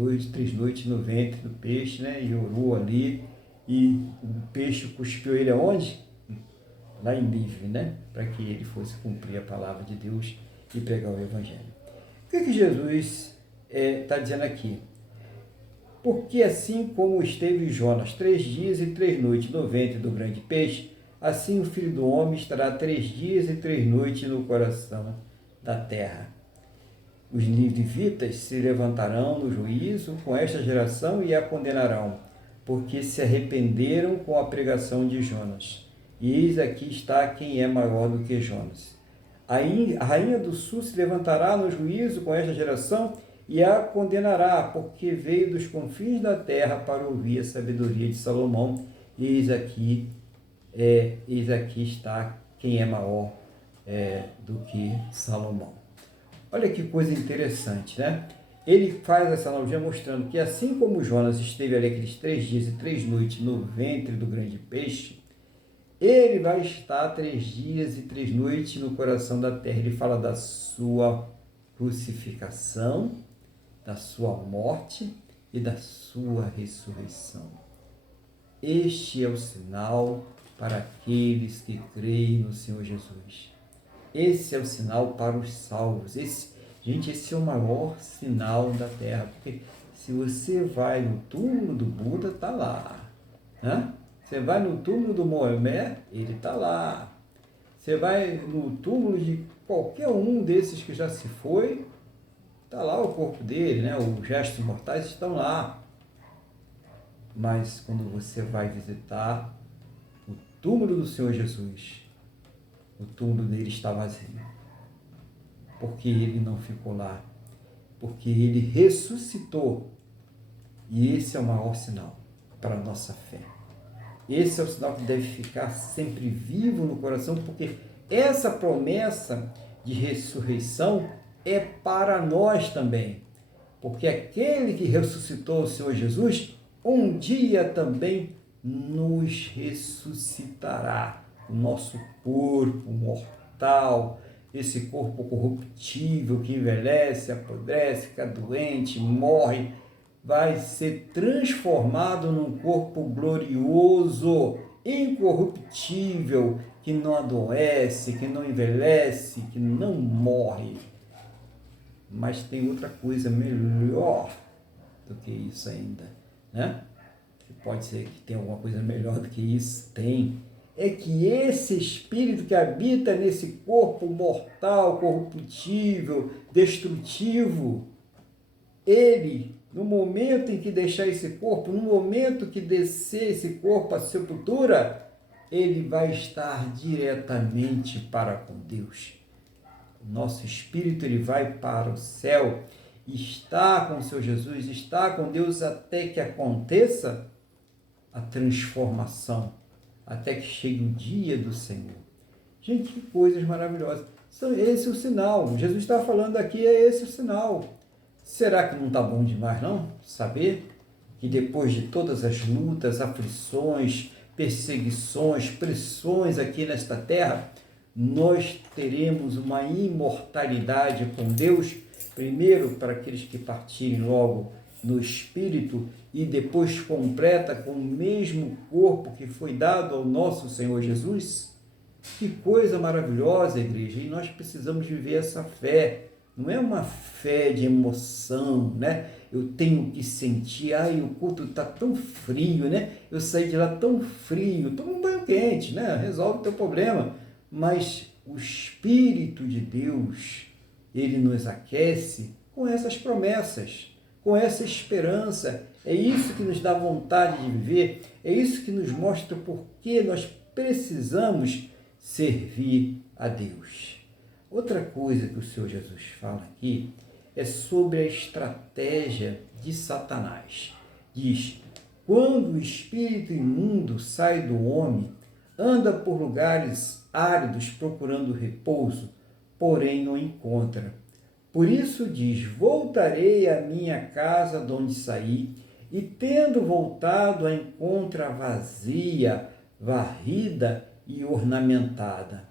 noites no ventre do peixe, né? E orou ali, e o peixe cuspiu ele aonde? Lá em Nínive, né? Para que ele fosse cumprir a palavra de Deus e pregar o Evangelho. O que Jesus está dizendo aqui? Porque assim como esteve Jonas 3 dias e 3 noites no ventre do grande peixe, assim o Filho do Homem estará 3 dias e 3 noites no coração da terra. Os ninivitas se levantarão no juízo com esta geração e a condenarão, porque se arrependeram com a pregação de Jonas. E eis aqui está quem é maior do que Jonas. A rainha do sul se levantará no juízo com esta geração e a condenará, porque veio dos confins da terra para ouvir a sabedoria de Salomão. E eis aqui está quem é maior do que Salomão. Olha que coisa interessante, né? Ele faz essa analogia mostrando que assim como Jonas esteve ali aqueles 3 dias e 3 noites no ventre do grande peixe, ele vai estar 3 dias e 3 noites no coração da terra. Ele fala da sua crucificação, da sua morte e da sua ressurreição. Este é o sinal para aqueles que creem no Senhor Jesus. Esse é o sinal para os salvos. Esse é o maior sinal da terra, porque se você vai no túmulo do Buda, está lá. Né? Você vai no túmulo do Maomé, ele está lá. Você vai no túmulo de qualquer um desses que já se foi, está lá o corpo dele, né? Os restos mortais estão lá. Mas quando você vai visitar o túmulo do Senhor Jesus, o túmulo dele está vazio. Porque ele não ficou lá. Porque ele ressuscitou. E esse é o maior sinal para a nossa fé. Esse é o sinal que deve ficar sempre vivo no coração, porque essa promessa de ressurreição é para nós também. Porque aquele que ressuscitou o Senhor Jesus, um dia também nos ressuscitará. O nosso corpo mortal, esse corpo corruptível que envelhece, apodrece, fica doente, morre, vai ser transformado num corpo glorioso, incorruptível, que não adoece, que não envelhece, que não morre. Mas tem outra coisa melhor do que isso ainda, né? Pode ser que tenha alguma coisa melhor do que isso, tem. É que esse espírito que habita nesse corpo mortal, corruptível, destrutivo, ele, no momento em que deixar esse corpo, no momento que descer esse corpo à sepultura, ele vai estar diretamente para com Deus. O nosso espírito, ele vai para o céu, está com o Senhor Jesus, está com Deus até que aconteça a transformação, até que chegue o dia do Senhor. Gente, que coisas maravilhosas. Esse é o sinal. Jesus está falando aqui, é esse o sinal. Será que não está bom demais, não? Saber que depois de todas as lutas, aflições, perseguições, pressões aqui nesta terra, nós teremos uma imortalidade com Deus, primeiro para aqueles que partirem logo no Espírito e depois completa com o mesmo corpo que foi dado ao nosso Senhor Jesus. Que coisa maravilhosa, igreja, e nós precisamos viver essa fé. Não é uma fé de emoção, né? Eu tenho que sentir, o culto está tão frio, né? Eu saí de lá tão frio, toma um banho quente, né? Resolve o teu problema. Mas o Espírito de Deus, ele nos aquece com essas promessas, com essa esperança. É isso que nos dá vontade de viver, é isso que nos mostra por que nós precisamos servir a Deus. Outra coisa que o Senhor Jesus fala aqui é sobre a estratégia de Satanás. Diz: quando o espírito imundo sai do homem, anda por lugares áridos procurando repouso, porém não encontra. Por isso diz: voltarei à minha casa de onde saí, e tendo voltado a encontra vazia, varrida e ornamentada.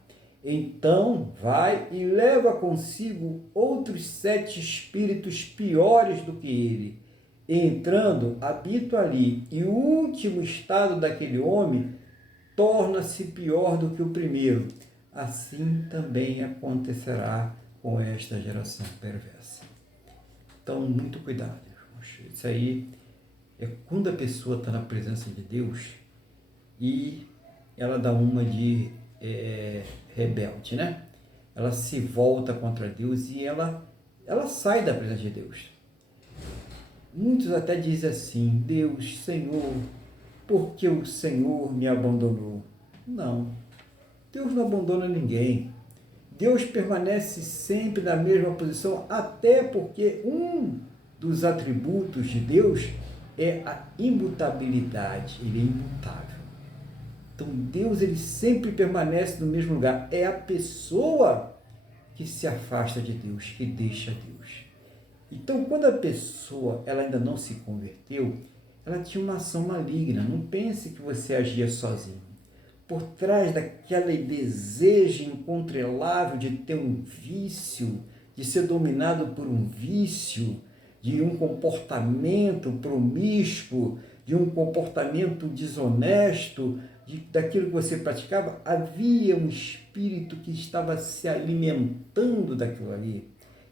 Então vai e leva consigo outros 7 espíritos piores do que ele. Entrando, habita ali, e o último estado daquele homem torna-se pior do que o primeiro. Assim também acontecerá com esta geração perversa. Então, muito cuidado, irmãos. Isso aí é quando a pessoa está na presença de Deus e ela dá uma de rebelde, né? Ela se volta contra Deus e ela sai da presença de Deus. Muitos até dizem assim: Deus, Senhor, por que o Senhor me abandonou? Não, Deus não abandona ninguém. Deus permanece sempre na mesma posição, até porque um dos atributos de Deus é a imutabilidade. Ele é imutável. Então, Deus, ele sempre permanece no mesmo lugar. É a pessoa que se afasta de Deus, que deixa Deus. Então, quando a pessoa ela ainda não se converteu, ela tinha uma ação maligna. Não pense que você agia sozinho. Por trás daquele desejo incontrolável de ter um vício, de ser dominado por um vício, de um comportamento promíscuo, de um comportamento desonesto, daquilo que você praticava, havia um espírito que estava se alimentando daquilo ali,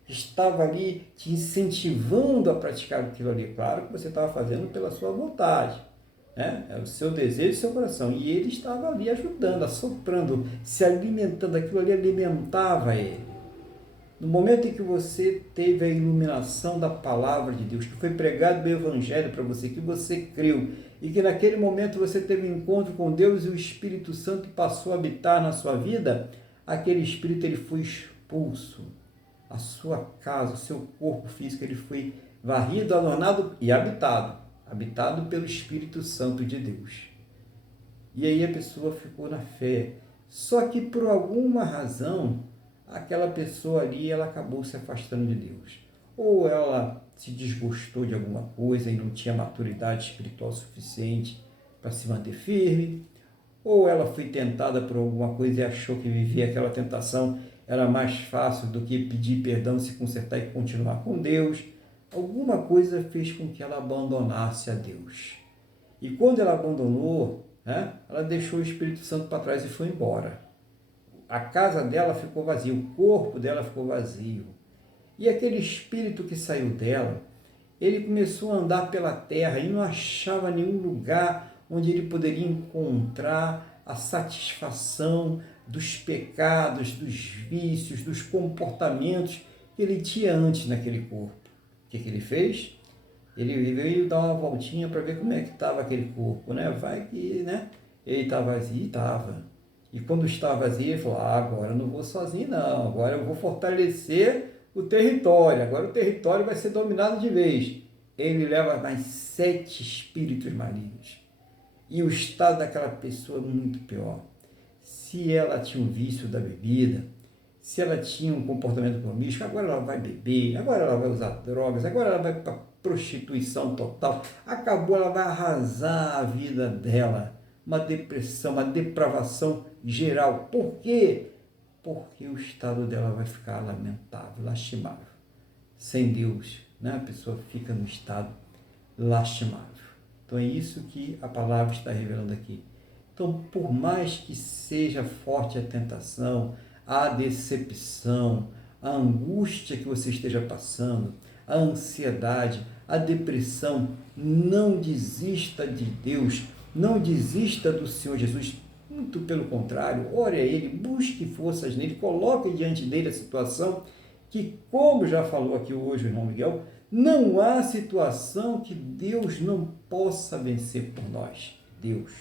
estava ali te incentivando a praticar aquilo ali. Claro que você estava fazendo pela sua vontade, né? É o seu desejo e o seu coração, e ele estava ali ajudando, assoprando, se alimentando, aquilo ali alimentava ele. No momento em que você teve a iluminação da palavra de Deus, que foi pregado o Evangelho para você, que você creu, e que naquele momento você teve um encontro com Deus e o Espírito Santo passou a habitar na sua vida, aquele Espírito ele foi expulso. A sua casa, o seu corpo físico, ele foi varrido, adornado e habitado pelo Espírito Santo de Deus. E aí a pessoa ficou na fé. Só que por alguma razão, aquela pessoa ali, ela acabou se afastando de Deus. Ou ela se desgostou de alguma coisa e não tinha maturidade espiritual suficiente para se manter firme, ou ela foi tentada por alguma coisa e achou que viver aquela tentação era mais fácil do que pedir perdão, se consertar e continuar com Deus. Alguma coisa fez com que ela abandonasse a Deus. E quando ela abandonou, né, ela deixou o Espírito Santo para trás e foi embora. A casa dela ficou vazia, o corpo dela ficou vazio. E aquele espírito que saiu dela, ele começou a andar pela terra e não achava nenhum lugar onde ele poderia encontrar a satisfação dos pecados, dos vícios, dos comportamentos que ele tinha antes naquele corpo. O que ele fez? Ele veio dar uma voltinha para ver como é que estava aquele corpo, né? Vai que, né? Ele estava vazio, estava. E quando estava vazio, ele falou, agora eu não vou sozinho não, agora eu vou fortalecer o território, agora o território vai ser dominado de vez. Ele leva mais 7 espíritos malignos. E o estado daquela pessoa é muito pior. Se ela tinha um vício da bebida, se ela tinha um comportamento promíscuo, agora ela vai beber, agora ela vai usar drogas, agora ela vai para prostituição total, acabou, ela vai arrasar a vida dela. Uma depressão, uma depravação geral. Por quê? Porque o estado dela vai ficar lamentável, lastimável. Sem Deus, né? A pessoa fica no estado lastimável. Então é isso que a palavra está revelando aqui. Então, por mais que seja forte a tentação, a decepção, a angústia que você esteja passando, a ansiedade, a depressão, não desista de Deus, não desista do Senhor Jesus, muito pelo contrário, ore a Ele, busque forças nele, coloque diante dele a situação que, como já falou aqui hoje o irmão Miguel, não há situação que Deus não possa vencer por nós. Deus.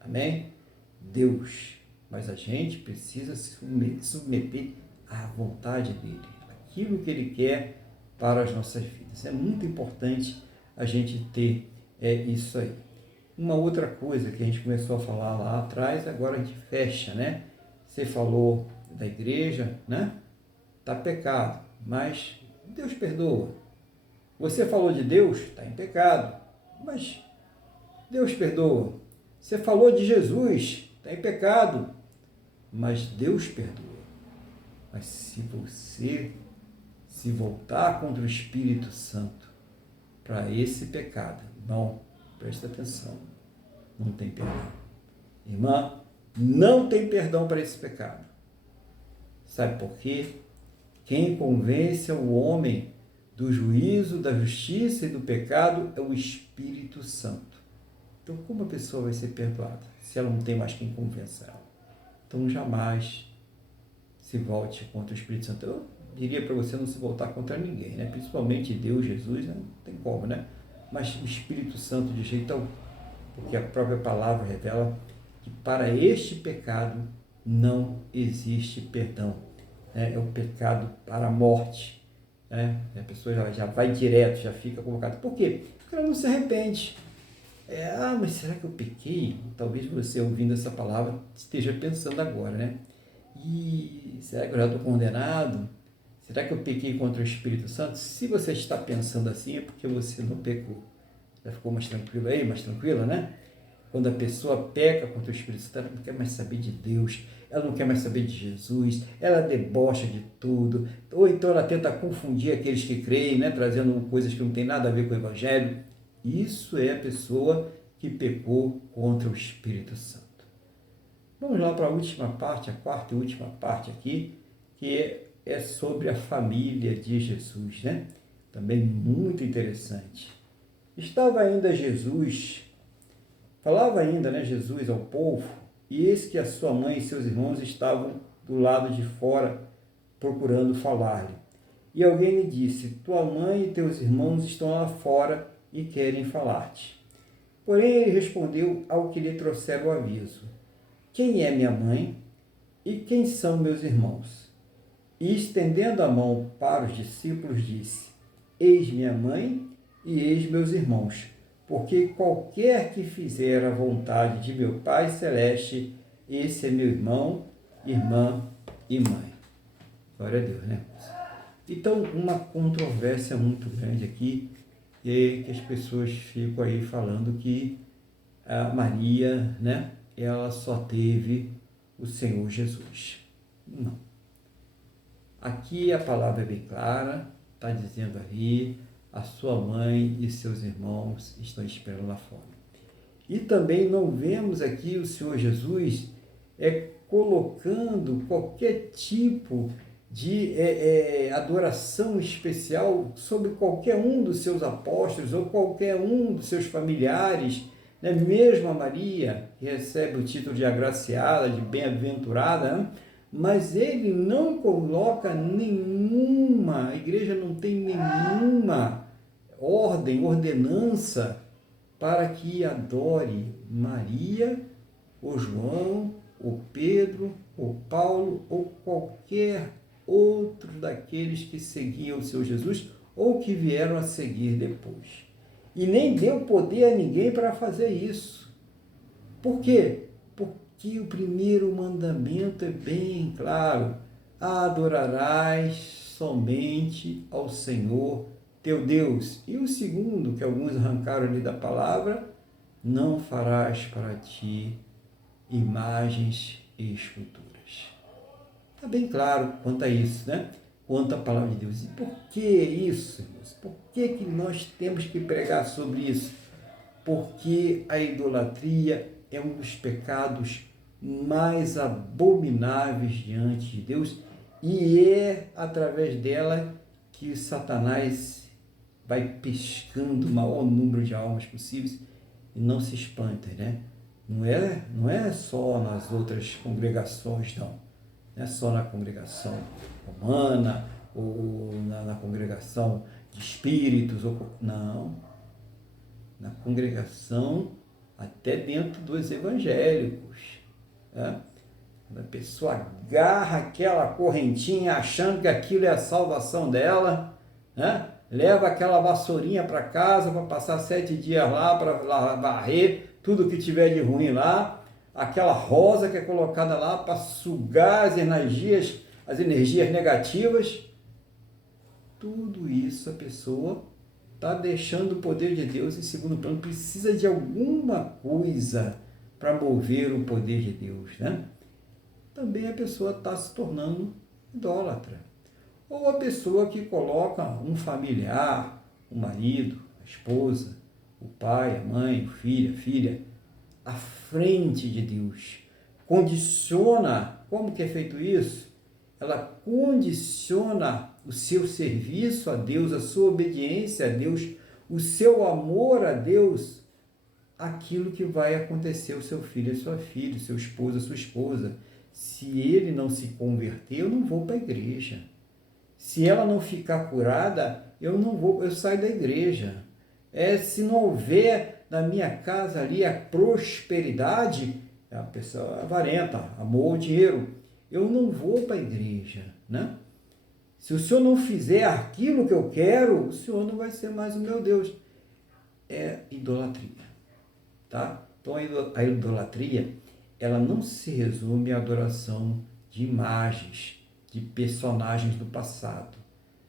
Amém? Deus. Mas a gente precisa se submeter à vontade dele, aquilo que ele quer para as nossas vidas. É muito importante a gente ter isso aí. Uma outra coisa que a gente começou a falar lá atrás, agora a gente fecha, né? Você falou da igreja, né? Está pecado, mas Deus perdoa. Você falou de Deus, está em pecado, mas Deus perdoa. Você falou de Jesus, está em pecado, mas Deus perdoa. Mas se você se voltar contra o Espírito Santo para esse pecado, irmão, presta atenção, não tem perdão. Irmã, não tem perdão para esse pecado. Sabe por quê? Quem convence o homem do juízo, da justiça e do pecado é o Espírito Santo. Então, como a pessoa vai ser perdoada se ela não tem mais quem convença ela? Então, jamais se volte contra o Espírito Santo. Eu diria para você não se voltar contra ninguém, né? Principalmente Deus, Jesus, né? Não tem como, né? Mas o Espírito Santo de jeito algum, porque a própria palavra revela que para este pecado não existe perdão. É o pecado para a morte. Né? A pessoa já vai direto, já fica colocada. Por quê? Porque ela não se arrepende. Mas será que eu pequei? Talvez você, ouvindo essa palavra, esteja pensando agora, né? E será que eu já estou condenado? Será que eu pequei contra o Espírito Santo? Se você está pensando assim, é porque você não pecou. Já ficou mais tranquilo aí, mais tranquila, né? Quando a pessoa peca contra o Espírito Santo, ela não quer mais saber de Deus, ela não quer mais saber de Jesus, ela debocha de tudo, ou então ela tenta confundir aqueles que creem, né, trazendo coisas que não tem nada a ver com o Evangelho. Isso é a pessoa que pecou contra o Espírito Santo. Vamos lá para a última parte, a quarta e última parte aqui, que é sobre a família de Jesus, né? Também muito interessante. Estava ainda Jesus, falava ainda, né, Jesus ao povo, e eis que a sua mãe e seus irmãos estavam do lado de fora, procurando falar-lhe. E alguém lhe disse: tua mãe e teus irmãos estão lá fora e querem falar-te. Porém ele respondeu ao que lhe trouxeram o aviso: quem é minha mãe e quem são meus irmãos? E estendendo a mão para os discípulos, disse: eis minha mãe e eis meus irmãos, porque qualquer que fizer a vontade de meu Pai Celeste, esse é meu irmão, irmã e mãe. Glória a Deus, né? Então, uma controvérsia muito grande aqui, é que as pessoas ficam aí falando que a Maria, né, ela só teve o Senhor Jesus. Não. Aqui a palavra é bem clara, está dizendo ali, a sua mãe e seus irmãos estão esperando lá fora. E também não vemos aqui o Senhor Jesus colocando qualquer tipo de adoração especial sobre qualquer um dos seus apóstolos ou qualquer um dos seus familiares, né? Mesmo a Maria, que recebe o título de agraciada, de bem-aventurada, né? Mas ele não coloca nenhuma, a igreja não tem nenhuma ordenança para que adore Maria, ou João, ou Pedro, ou Paulo, ou qualquer outro daqueles que seguiam o Senhor Jesus ou que vieram a seguir depois. E nem deu poder a ninguém para fazer isso. Por quê? Porque o primeiro mandamento é bem claro: adorarás somente ao Senhor teu Deus. E o segundo, que alguns arrancaram ali da palavra: não farás para ti imagens e esculturas. Está bem claro quanto a isso, né? Quanto à palavra de Deus. E por que isso, irmãos? Por que nós temos que pregar sobre isso? Porque a idolatria é um dos pecados mais abomináveis diante de Deus, e é através dela que Satanás vai pescando o maior número de almas possíveis. E não se espantem, né? Não é só nas outras congregações, não. Não é só na congregação romana ou na congregação de espíritos. Não. Na congregação, até dentro dos evangélicos. Né? Quando a pessoa agarra aquela correntinha achando que aquilo é a salvação dela, né? Leva aquela vassourinha para casa para passar 7 dias lá para varrer tudo que tiver de ruim lá, aquela rosa que é colocada lá para sugar as energias negativas, tudo isso a pessoa está deixando o poder de Deus em segundo plano, precisa de alguma coisa para mover o poder de Deus, né? Também a pessoa está se tornando idólatra. Ou a pessoa que coloca um familiar, o marido, a esposa, o pai, a mãe, o filho, a filha, à frente de Deus. Condiciona, como que é feito isso? Ela condiciona o seu serviço a Deus, a sua obediência a Deus, o seu amor a Deus, aquilo que vai acontecer ao seu filho, a sua filha, seu esposo, a sua esposa. Se ele não se converter, eu não vou para a igreja. Se ela não ficar curada, eu saio da igreja. Se não houver na minha casa ali a prosperidade, a pessoa avarenta, amor ao dinheiro, eu não vou para a igreja, né? Se o Senhor não fizer aquilo que eu quero, o Senhor não vai ser mais o meu Deus. É idolatria, tá? Então a idolatria, ela não se resume à adoração de imagens, de personagens do passado.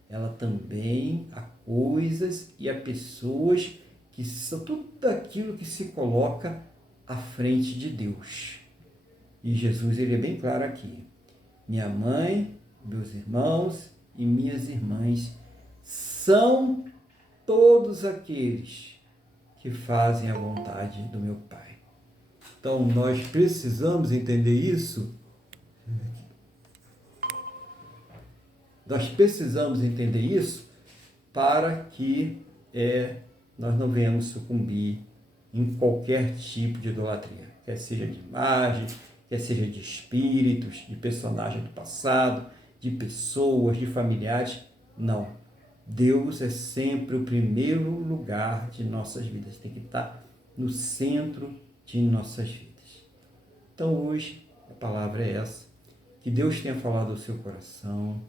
Ela também há coisas e há pessoas que são tudo aquilo que se coloca à frente de Deus. E Jesus, ele é bem claro aqui. Minha mãe, meus irmãos e minhas irmãs são todos aqueles que fazem a vontade do meu Pai. Então, nós precisamos entender isso. Nós precisamos entender isso para que nós não venhamos sucumbir em qualquer tipo de idolatria, quer seja de imagem, quer seja de espíritos, de personagens do passado, de pessoas, de familiares. Não. Deus é sempre o primeiro lugar de nossas vidas, tem que estar no centro de nossas vidas. Então hoje a palavra é essa, que Deus tenha falado ao seu coração,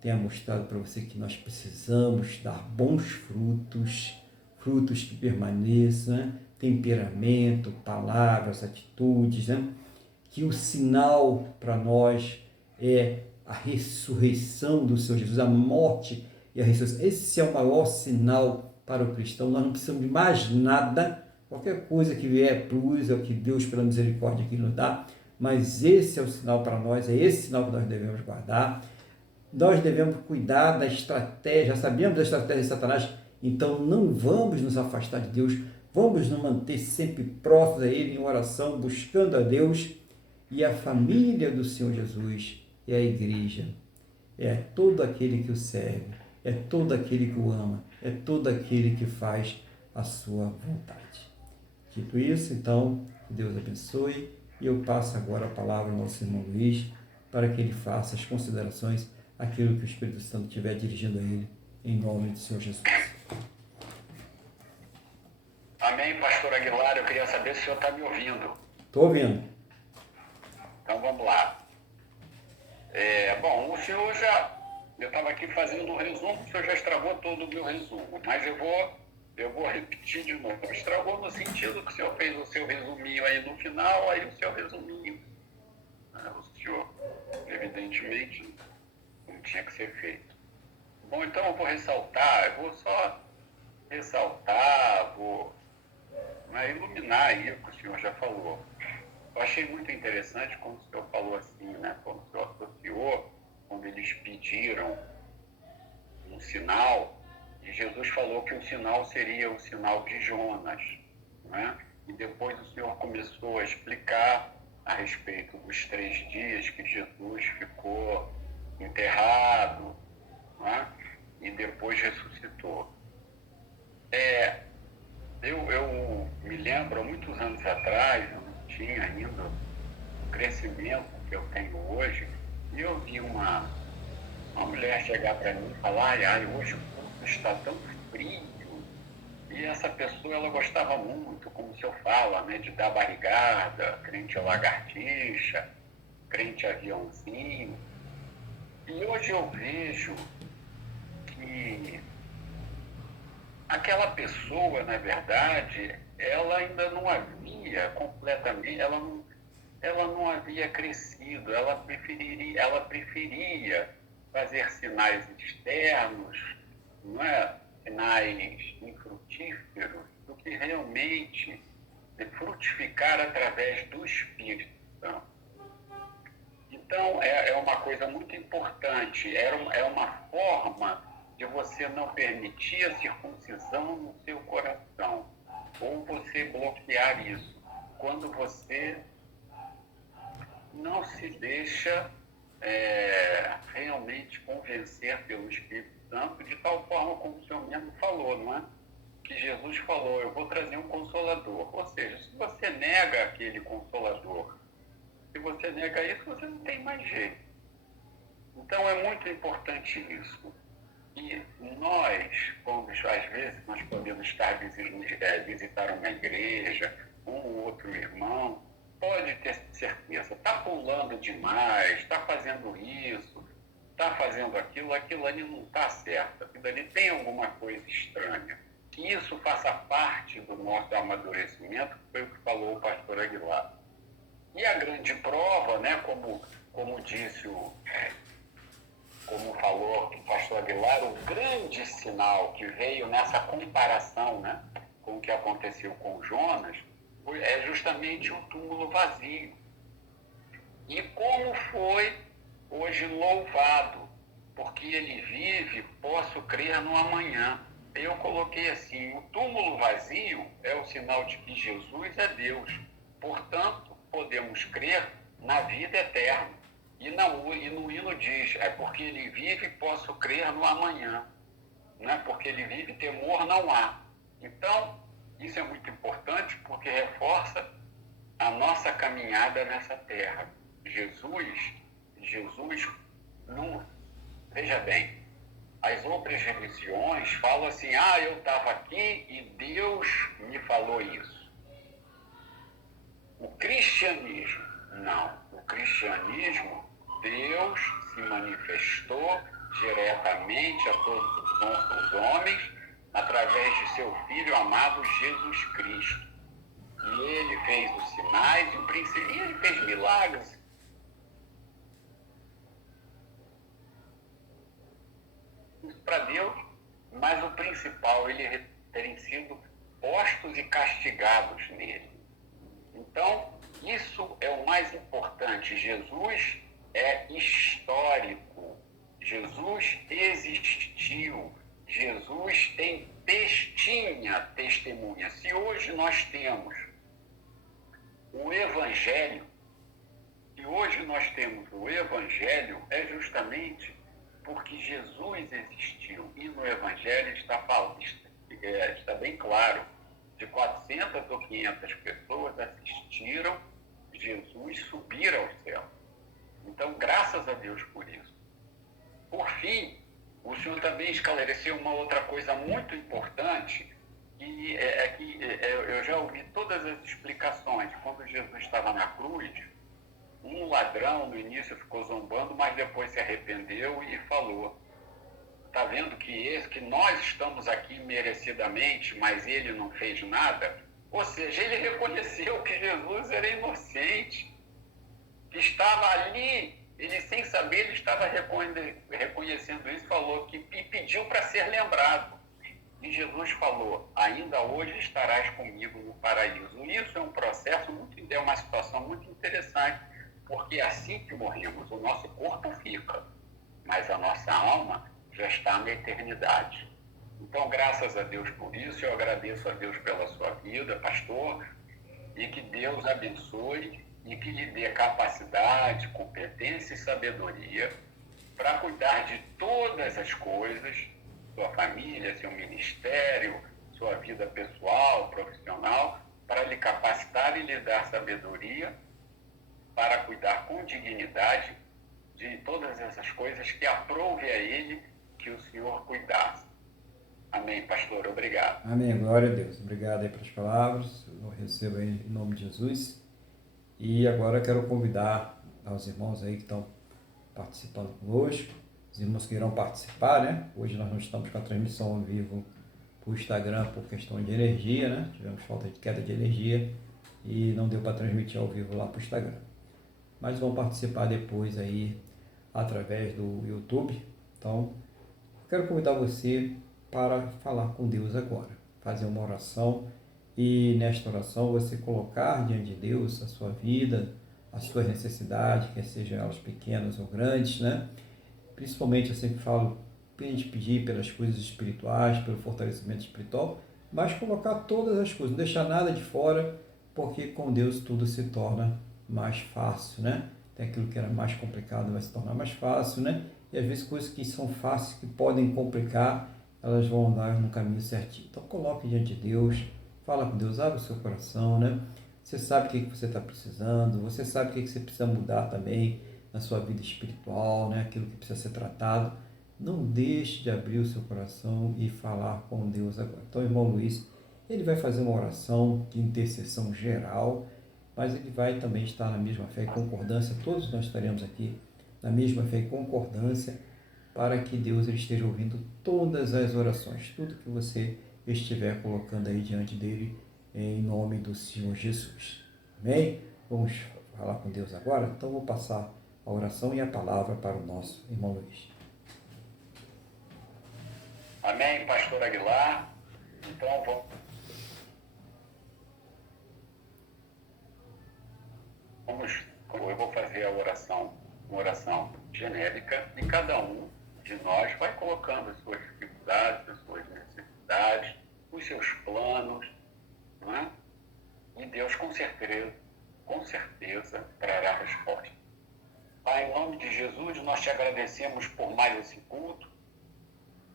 tenha mostrado para você que nós precisamos dar bons frutos, frutos que permaneçam, temperamento, palavras, atitudes, que o sinal para nós é a ressurreição do Senhor Jesus, a morte e a ressurreição. Esse é o maior sinal para o cristão. Nós não precisamos de mais nada, qualquer coisa que vier plus, é o que Deus, pela misericórdia, que nos dá, mas esse é o sinal para nós, é esse sinal que nós devemos guardar. Nós devemos cuidar da estratégia, já sabemos da estratégia de Satanás, então não vamos nos afastar de Deus, vamos nos manter sempre próximos a Ele em oração, buscando a Deus. E a família do Senhor Jesus é a igreja, é todo aquele que o serve, é todo aquele que o ama, é todo aquele que faz a sua vontade. Dito isso, então, que Deus abençoe, e eu passo agora a palavra ao nosso irmão Luiz, para que ele faça as considerações, aquilo que o Espírito Santo estiver dirigindo a ele, em nome do Senhor Jesus. Amém, pastor Aguilar, eu queria saber se o senhor está me ouvindo. Estou ouvindo. Então vamos lá. Bom, o senhor eu estava aqui fazendo um resumo, o senhor já estragou todo o meu resumo, mas eu vou repetir de novo. Estragou no sentido que o senhor fez o seu resuminho aí no final, aí o seu resuminho. O senhor, evidentemente, não tinha que ser feito. Bom, então eu vou só ressaltar, vou iluminar aí o que o senhor já falou. Eu achei muito interessante quando o senhor falou assim, quando o senhor associou, quando eles pediram um sinal, e Jesus falou que o sinal seria o sinal de Jonas, E depois o senhor começou a explicar a respeito dos 3 dias que Jesus ficou enterrado, E depois ressuscitou. Eu me lembro, há muitos anos atrás, eu não tinha ainda o crescimento que eu tenho hoje, e eu vi uma mulher chegar para mim e falar, hoje o corpo está tão frio, e essa pessoa, ela gostava muito, como o senhor fala, de dar barrigada, crente a lagartixa, crente a aviãozinho, e hoje eu vejo que aquela pessoa, na verdade, ela ainda não havia completamente, ela não havia crescido, ela preferia fazer sinais externos, sinais infrutíferos, do que realmente frutificar através do Espírito Santo. Então, é uma coisa muito importante, é uma forma de você não permitir a circuncisão no seu coração, ou você bloquear isso, quando você não se deixa realmente convencer pelo Espírito Santo, de tal forma como o senhor mesmo falou, que Jesus falou, eu vou trazer um Consolador. Ou seja, se você nega aquele Consolador, se você nega isso, você não tem mais jeito. Então é muito importante isso. E nós, às vezes, nós podemos visitar uma igreja, um ou outro irmão, pode ter certeza, está pulando demais, está fazendo isso, está fazendo aquilo ali não está certo, aquilo ali tem alguma coisa estranha. Que isso faça parte do nosso amadurecimento, que foi o que falou o pastor Aguilar. E a grande prova, como disse como falou o pastor Aguilar, o grande sinal que veio nessa comparação, com o que aconteceu com Jonas, é justamente o túmulo vazio. E como foi hoje louvado, porque ele vive, posso crer no amanhã. Eu coloquei assim, o túmulo vazio é o sinal de que Jesus é Deus. Portanto, podemos crer na vida eterna. E no hino diz, é porque ele vive, posso crer no amanhã. Né? Porque ele vive, temor não há. Então, isso é muito importante porque reforça a nossa caminhada nessa terra. Jesus não... Veja bem, as outras religiões falam assim, eu estava aqui e Deus me falou isso. O cristianismo, não. O cristianismo, Deus se manifestou diretamente a todos os homens através de seu Filho amado Jesus Cristo. E ele fez os sinais e ele fez milagres. Isso para Deus, mas o principal, ele terem sido postos e castigados nele. Então, isso é o mais importante. Jesus é histórico. Jesus existiu. Jesus tinha testemunha. Se hoje nós temos o Evangelho, é justamente porque Jesus existiu. E no Evangelho está bem claro, de 400 ou 500 pessoas assistiram Jesus subir ao céu. Então, graças a Deus por isso. Por fim, o senhor também esclareceu uma outra coisa muito importante, que eu já ouvi todas as explicações. Quando Jesus estava na cruz, um ladrão no início ficou zombando, mas depois se arrependeu e falou, está vendo que nós estamos aqui merecidamente, mas ele não fez nada? Ou seja, ele reconheceu que Jesus era inocente, que estava ali, ele sem saber, ele estava reconhecendo isso, e pediu para ser lembrado. E Jesus falou, ainda hoje estarás comigo no paraíso. E isso é um processo, é uma situação muito interessante, porque assim que morremos, o nosso corpo fica, mas a nossa alma já está na eternidade. Então, graças a Deus por isso, eu agradeço a Deus pela sua vida, pastor, e que Deus abençoe e que lhe dê capacidade, competência e sabedoria para cuidar de todas as coisas, sua família, seu ministério, sua vida pessoal, profissional, para lhe capacitar e lhe dar sabedoria para cuidar com dignidade de todas essas coisas que aprouve a ele que o Senhor cuidasse. Amém, pastor. Obrigado. Amém. Glória a Deus. Obrigado aí pelas palavras. Eu recebo aí em nome de Jesus. E agora eu quero convidar aos irmãos aí que estão participando conosco, os irmãos que irão participar, né? Hoje nós não estamos com a transmissão ao vivo para o Instagram por questão de energia, né? Tivemos falta de queda de energia e não deu para transmitir ao vivo lá para o Instagram. Mas vão participar depois aí através do YouTube. Então, eu quero convidar você para falar com Deus agora, fazer uma oração e nesta oração você colocar diante de Deus a sua vida, as suas necessidades, quer sejam elas pequenas ou grandes, né? Principalmente eu sempre falo, pedir pelas coisas espirituais, pelo fortalecimento espiritual, mas colocar todas as coisas, não deixar nada de fora, porque com Deus tudo se torna mais fácil, né? Tem aquilo que era mais complicado vai se tornar mais fácil, né? E às vezes coisas que são fáceis, que podem complicar, elas vão andar no caminho certinho. Então coloque diante de Deus, fala com Deus, abre o seu coração, né? Você sabe o que você está precisando, você sabe o que você precisa mudar também na sua vida espiritual, né? Aquilo que precisa ser tratado. Não deixe de abrir o seu coração e falar com Deus agora. Então, irmão Luiz, ele vai fazer uma oração de intercessão geral, mas ele vai também estar na mesma fé e concordância, todos nós estaremos aqui na mesma fé e concordância, para que Deus ele esteja ouvindo todas as orações, tudo que você estiver colocando aí diante dele, em nome do Senhor Jesus. Amém? Vamos falar com Deus agora? Então vou passar a oração e a palavra para o nosso irmão Luiz. Amém, pastor Aguilar. Então, vamos. Eu vou fazer a oração, uma oração genérica, e cada um de nós vai colocando as suas dificuldades, as suas necessidades, os seus planos, não é? E Deus com certeza trará a resposta. Pai, em nome de Jesus, nós te agradecemos por mais esse culto,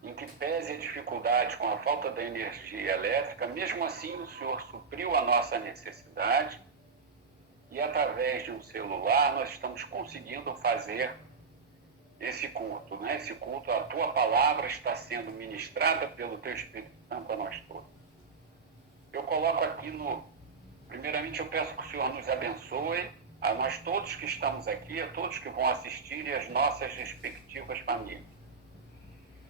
em que pese a dificuldade com a falta da energia elétrica, mesmo assim o Senhor supriu a nossa necessidade e através de um celular nós estamos conseguindo fazer esse culto, né? Esse culto, a tua palavra está sendo ministrada pelo teu Espírito Santo a nós todos. Eu coloco aqui primeiramente eu peço que o Senhor nos abençoe, a nós todos que estamos aqui, a todos que vão assistir e as nossas respectivas famílias.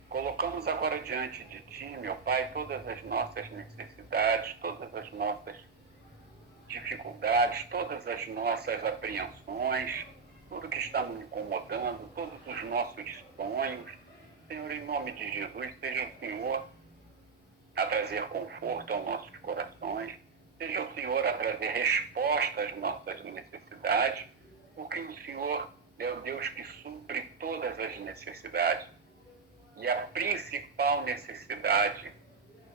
Colocamos agora diante de Ti, meu Pai, todas as nossas necessidades, todas as nossas dificuldades, todas as nossas apreensões, tudo que está nos incomodando, todos os nossos sonhos. Senhor, em nome de Jesus, seja o Senhor a trazer conforto aos nossos corações, seja o Senhor a trazer resposta às nossas necessidades, porque o Senhor é o Deus que supre todas as necessidades. E a principal necessidade,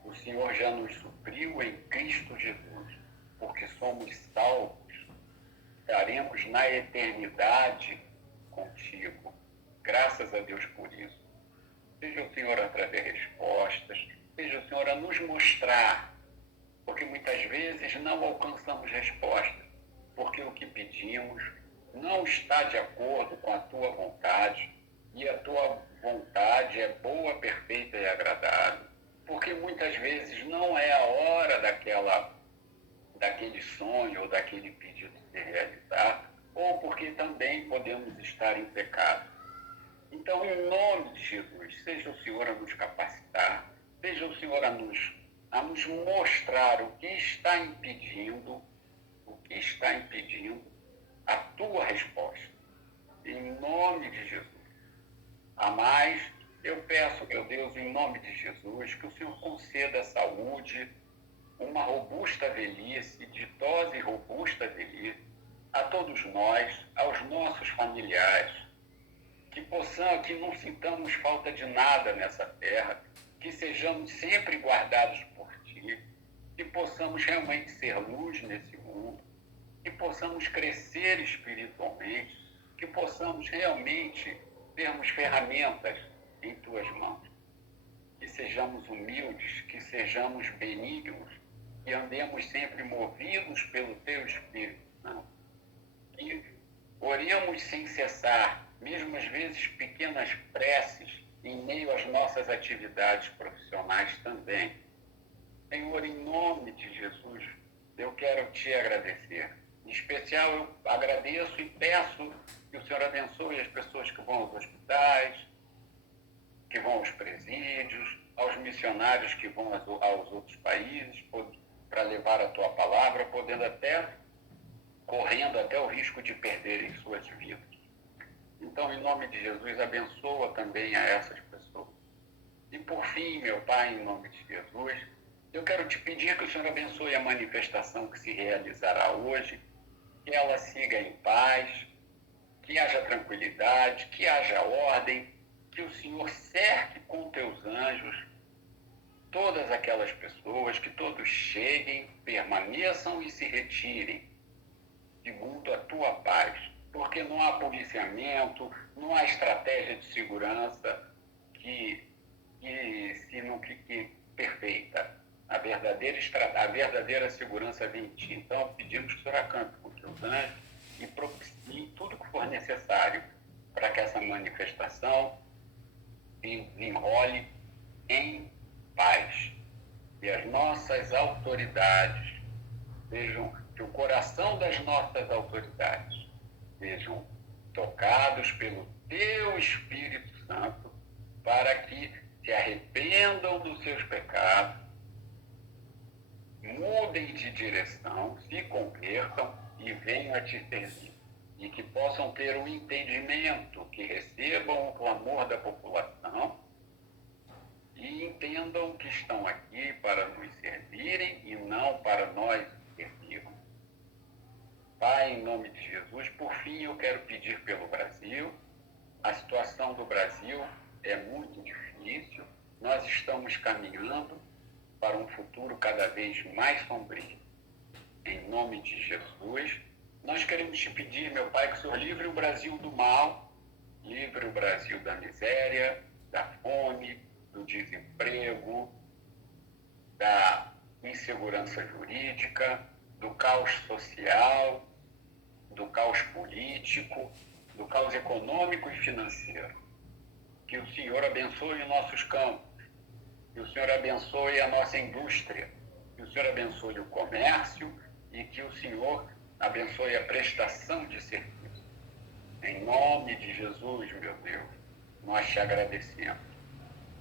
o Senhor já nos supriu em Cristo Jesus, porque somos salvos, estaremos na eternidade contigo. Graças a Deus por isso. Seja o Senhor a trazer respostas, seja o Senhor a nos mostrar, porque muitas vezes não alcançamos respostas, porque o que pedimos não está de acordo com a tua vontade, e a tua vontade é boa, perfeita e agradável, porque muitas vezes não é a hora daquele sonho ou daquele pedido ser realizado, ou porque também podemos estar em pecado. Então, em nome de Jesus, seja o Senhor a nos capacitar, seja o Senhor a nos mostrar o que está impedindo a tua resposta. Em nome de Jesus. A mais, eu peço, meu Deus, em nome de Jesus, que o Senhor conceda saúde, uma robusta velhice, ditosa e robusta velhice, a todos nós, aos nossos familiares, que não sintamos falta de nada nessa terra, que sejamos sempre guardados por Ti, que possamos realmente ser luz nesse mundo, que possamos crescer espiritualmente, que possamos realmente termos ferramentas em Tuas mãos, que sejamos humildes, que sejamos benignos, que andemos sempre movidos pelo Teu Espírito Santo, que oremos sem cessar, mesmo às vezes pequenas preces, em meio às nossas atividades profissionais também. Senhor, em nome de Jesus, eu quero Te agradecer. Em especial, eu agradeço e peço que o Senhor abençoe as pessoas que vão aos hospitais, que vão aos presídios, aos missionários que vão aos outros países para levar a Tua palavra, correndo até o risco de perderem suas vidas. Então, em nome de Jesus, abençoa também a essas pessoas. E por fim, meu Pai, em nome de Jesus, eu quero Te pedir que o Senhor abençoe a manifestação que se realizará hoje, que ela siga em paz, que haja tranquilidade, que haja ordem, que o Senhor cerque com Teus anjos todas aquelas pessoas, que todos cheguem, permaneçam e se retirem, segundo a Tua paz, porque não há policiamento, não há estratégia de segurança que perfeita. A verdadeira segurança vem em Ti. Então, pedimos que o Senhor acampe com os Teus anjos e propicie tudo que for necessário para que essa manifestação se desenrole em paz. E as nossas autoridades que o coração das nossas autoridades sejam tocados pelo Teu Espírito Santo para que se arrependam dos seus pecados, mudem de direção, se convertam e venham a Te servir. E que possam ter um entendimento, que recebam o clamor da população e entendam que estão aqui para nos servirem e não para nós servirmos. Pai, em nome de Jesus, por fim eu quero pedir pelo Brasil. A situação do Brasil é muito difícil. Nós estamos caminhando para um futuro cada vez mais sombrio. Em nome de Jesus, nós queremos te pedir, meu Pai, que o Senhor livre o Brasil do mal, livre o Brasil da miséria, da fome, do desemprego, da insegurança jurídica, do caos social, do caos político, do caos econômico e financeiro. Que o Senhor abençoe os nossos campos, que o Senhor abençoe a nossa indústria, que o Senhor abençoe o comércio e que o Senhor abençoe a prestação de serviço. Em nome de Jesus, meu Deus, nós te agradecemos.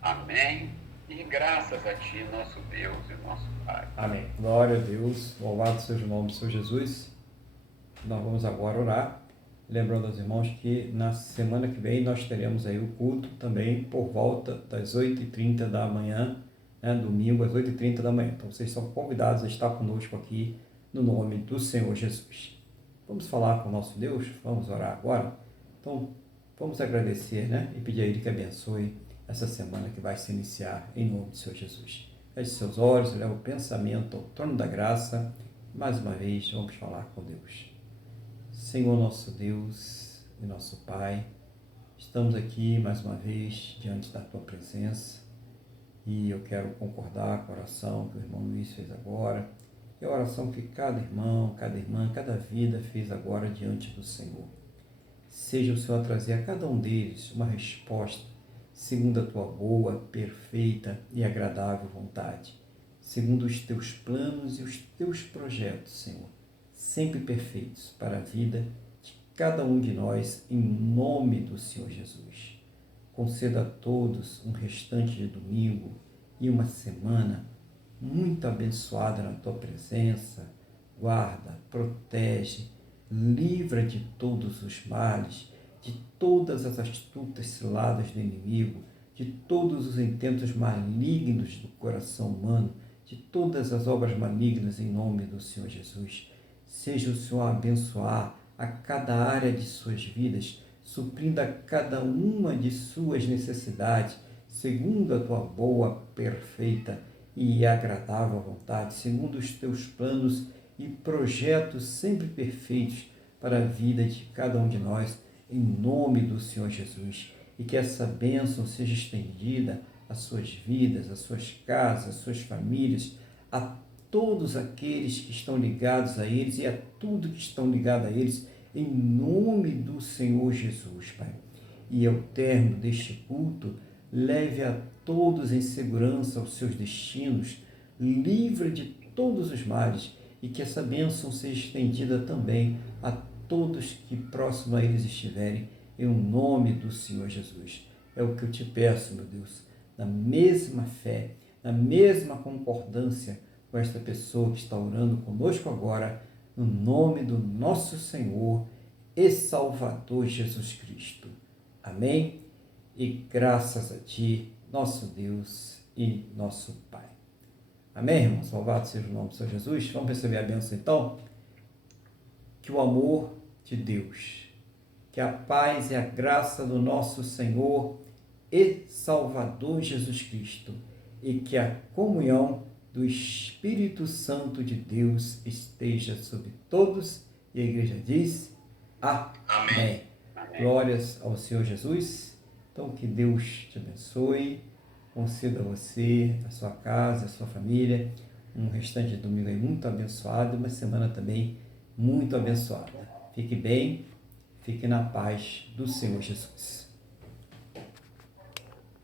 Amém. E graças a Ti, nosso Deus e nosso Pai. Amém. Glória a Deus. Louvado seja o nome do Senhor Jesus. Nós vamos agora orar. Lembrando aos irmãos que na semana que vem nós teremos aí o culto também por volta das 8h30 da manhã, né? Domingo às 8h30 da manhã. Então vocês são convidados a estar conosco aqui no nome do Senhor Jesus. Vamos falar com o nosso Deus? Vamos orar agora? Então vamos agradecer, né? E pedir a Ele que abençoe essa semana que vai se iniciar em nome do Senhor Jesus. Feche seus olhos, leva o pensamento ao trono da graça. Mais uma vez vamos falar com Deus. Senhor nosso Deus e nosso Pai, estamos aqui mais uma vez diante da Tua presença e eu quero concordar com a oração que o irmão Luiz fez agora e a oração que cada irmão, cada irmã, cada vida fez agora diante do Senhor. Seja o Senhor a trazer a cada um deles uma resposta segundo a Tua boa, perfeita e agradável vontade, segundo os Teus planos e os Teus projetos, Senhor, sempre perfeitos para a vida de cada um de nós, em nome do Senhor Jesus. Conceda a todos um restante de domingo e uma semana muito abençoada na Tua presença. Guarda, protege, livra de todos os males, de todas as astutas ciladas do inimigo, de todos os intentos malignos do coração humano, de todas as obras malignas, em nome do Senhor Jesus. Seja o Senhor a abençoar a cada área de suas vidas, suprindo a cada uma de suas necessidades, segundo a Tua boa, perfeita e agradável vontade, segundo os Teus planos e projetos sempre perfeitos para a vida de cada um de nós, em nome do Senhor Jesus. E que essa bênção seja estendida às suas vidas, às suas casas, às suas famílias, a todos aqueles que estão ligados a eles e a tudo que estão ligados a eles, em nome do Senhor Jesus, Pai. E ao término deste culto, leve a todos em segurança aos seus destinos, livre de todos os males, e que essa bênção seja estendida também a todos que próximo a eles estiverem, em nome do Senhor Jesus. É o que eu te peço, meu Deus, na mesma fé, na mesma concordância com esta pessoa que está orando conosco agora, no nome do nosso Senhor e Salvador Jesus Cristo. Amém? E graças a Ti, nosso Deus e nosso Pai. Amém, irmãos? Louvado seja o nome do Senhor Jesus. Vamos receber a bênção então? Que o amor de Deus, que a paz e a graça do nosso Senhor e Salvador Jesus Cristo e que a comunhão do Espírito Santo de Deus esteja sobre todos. E a igreja diz: Amém. Amém. Glórias ao Senhor Jesus. Então, que Deus te abençoe, conceda a você, a sua casa, a sua família, um restante de domingo aí muito abençoado, uma semana também muito abençoada. Fique bem, fique na paz do Senhor Jesus.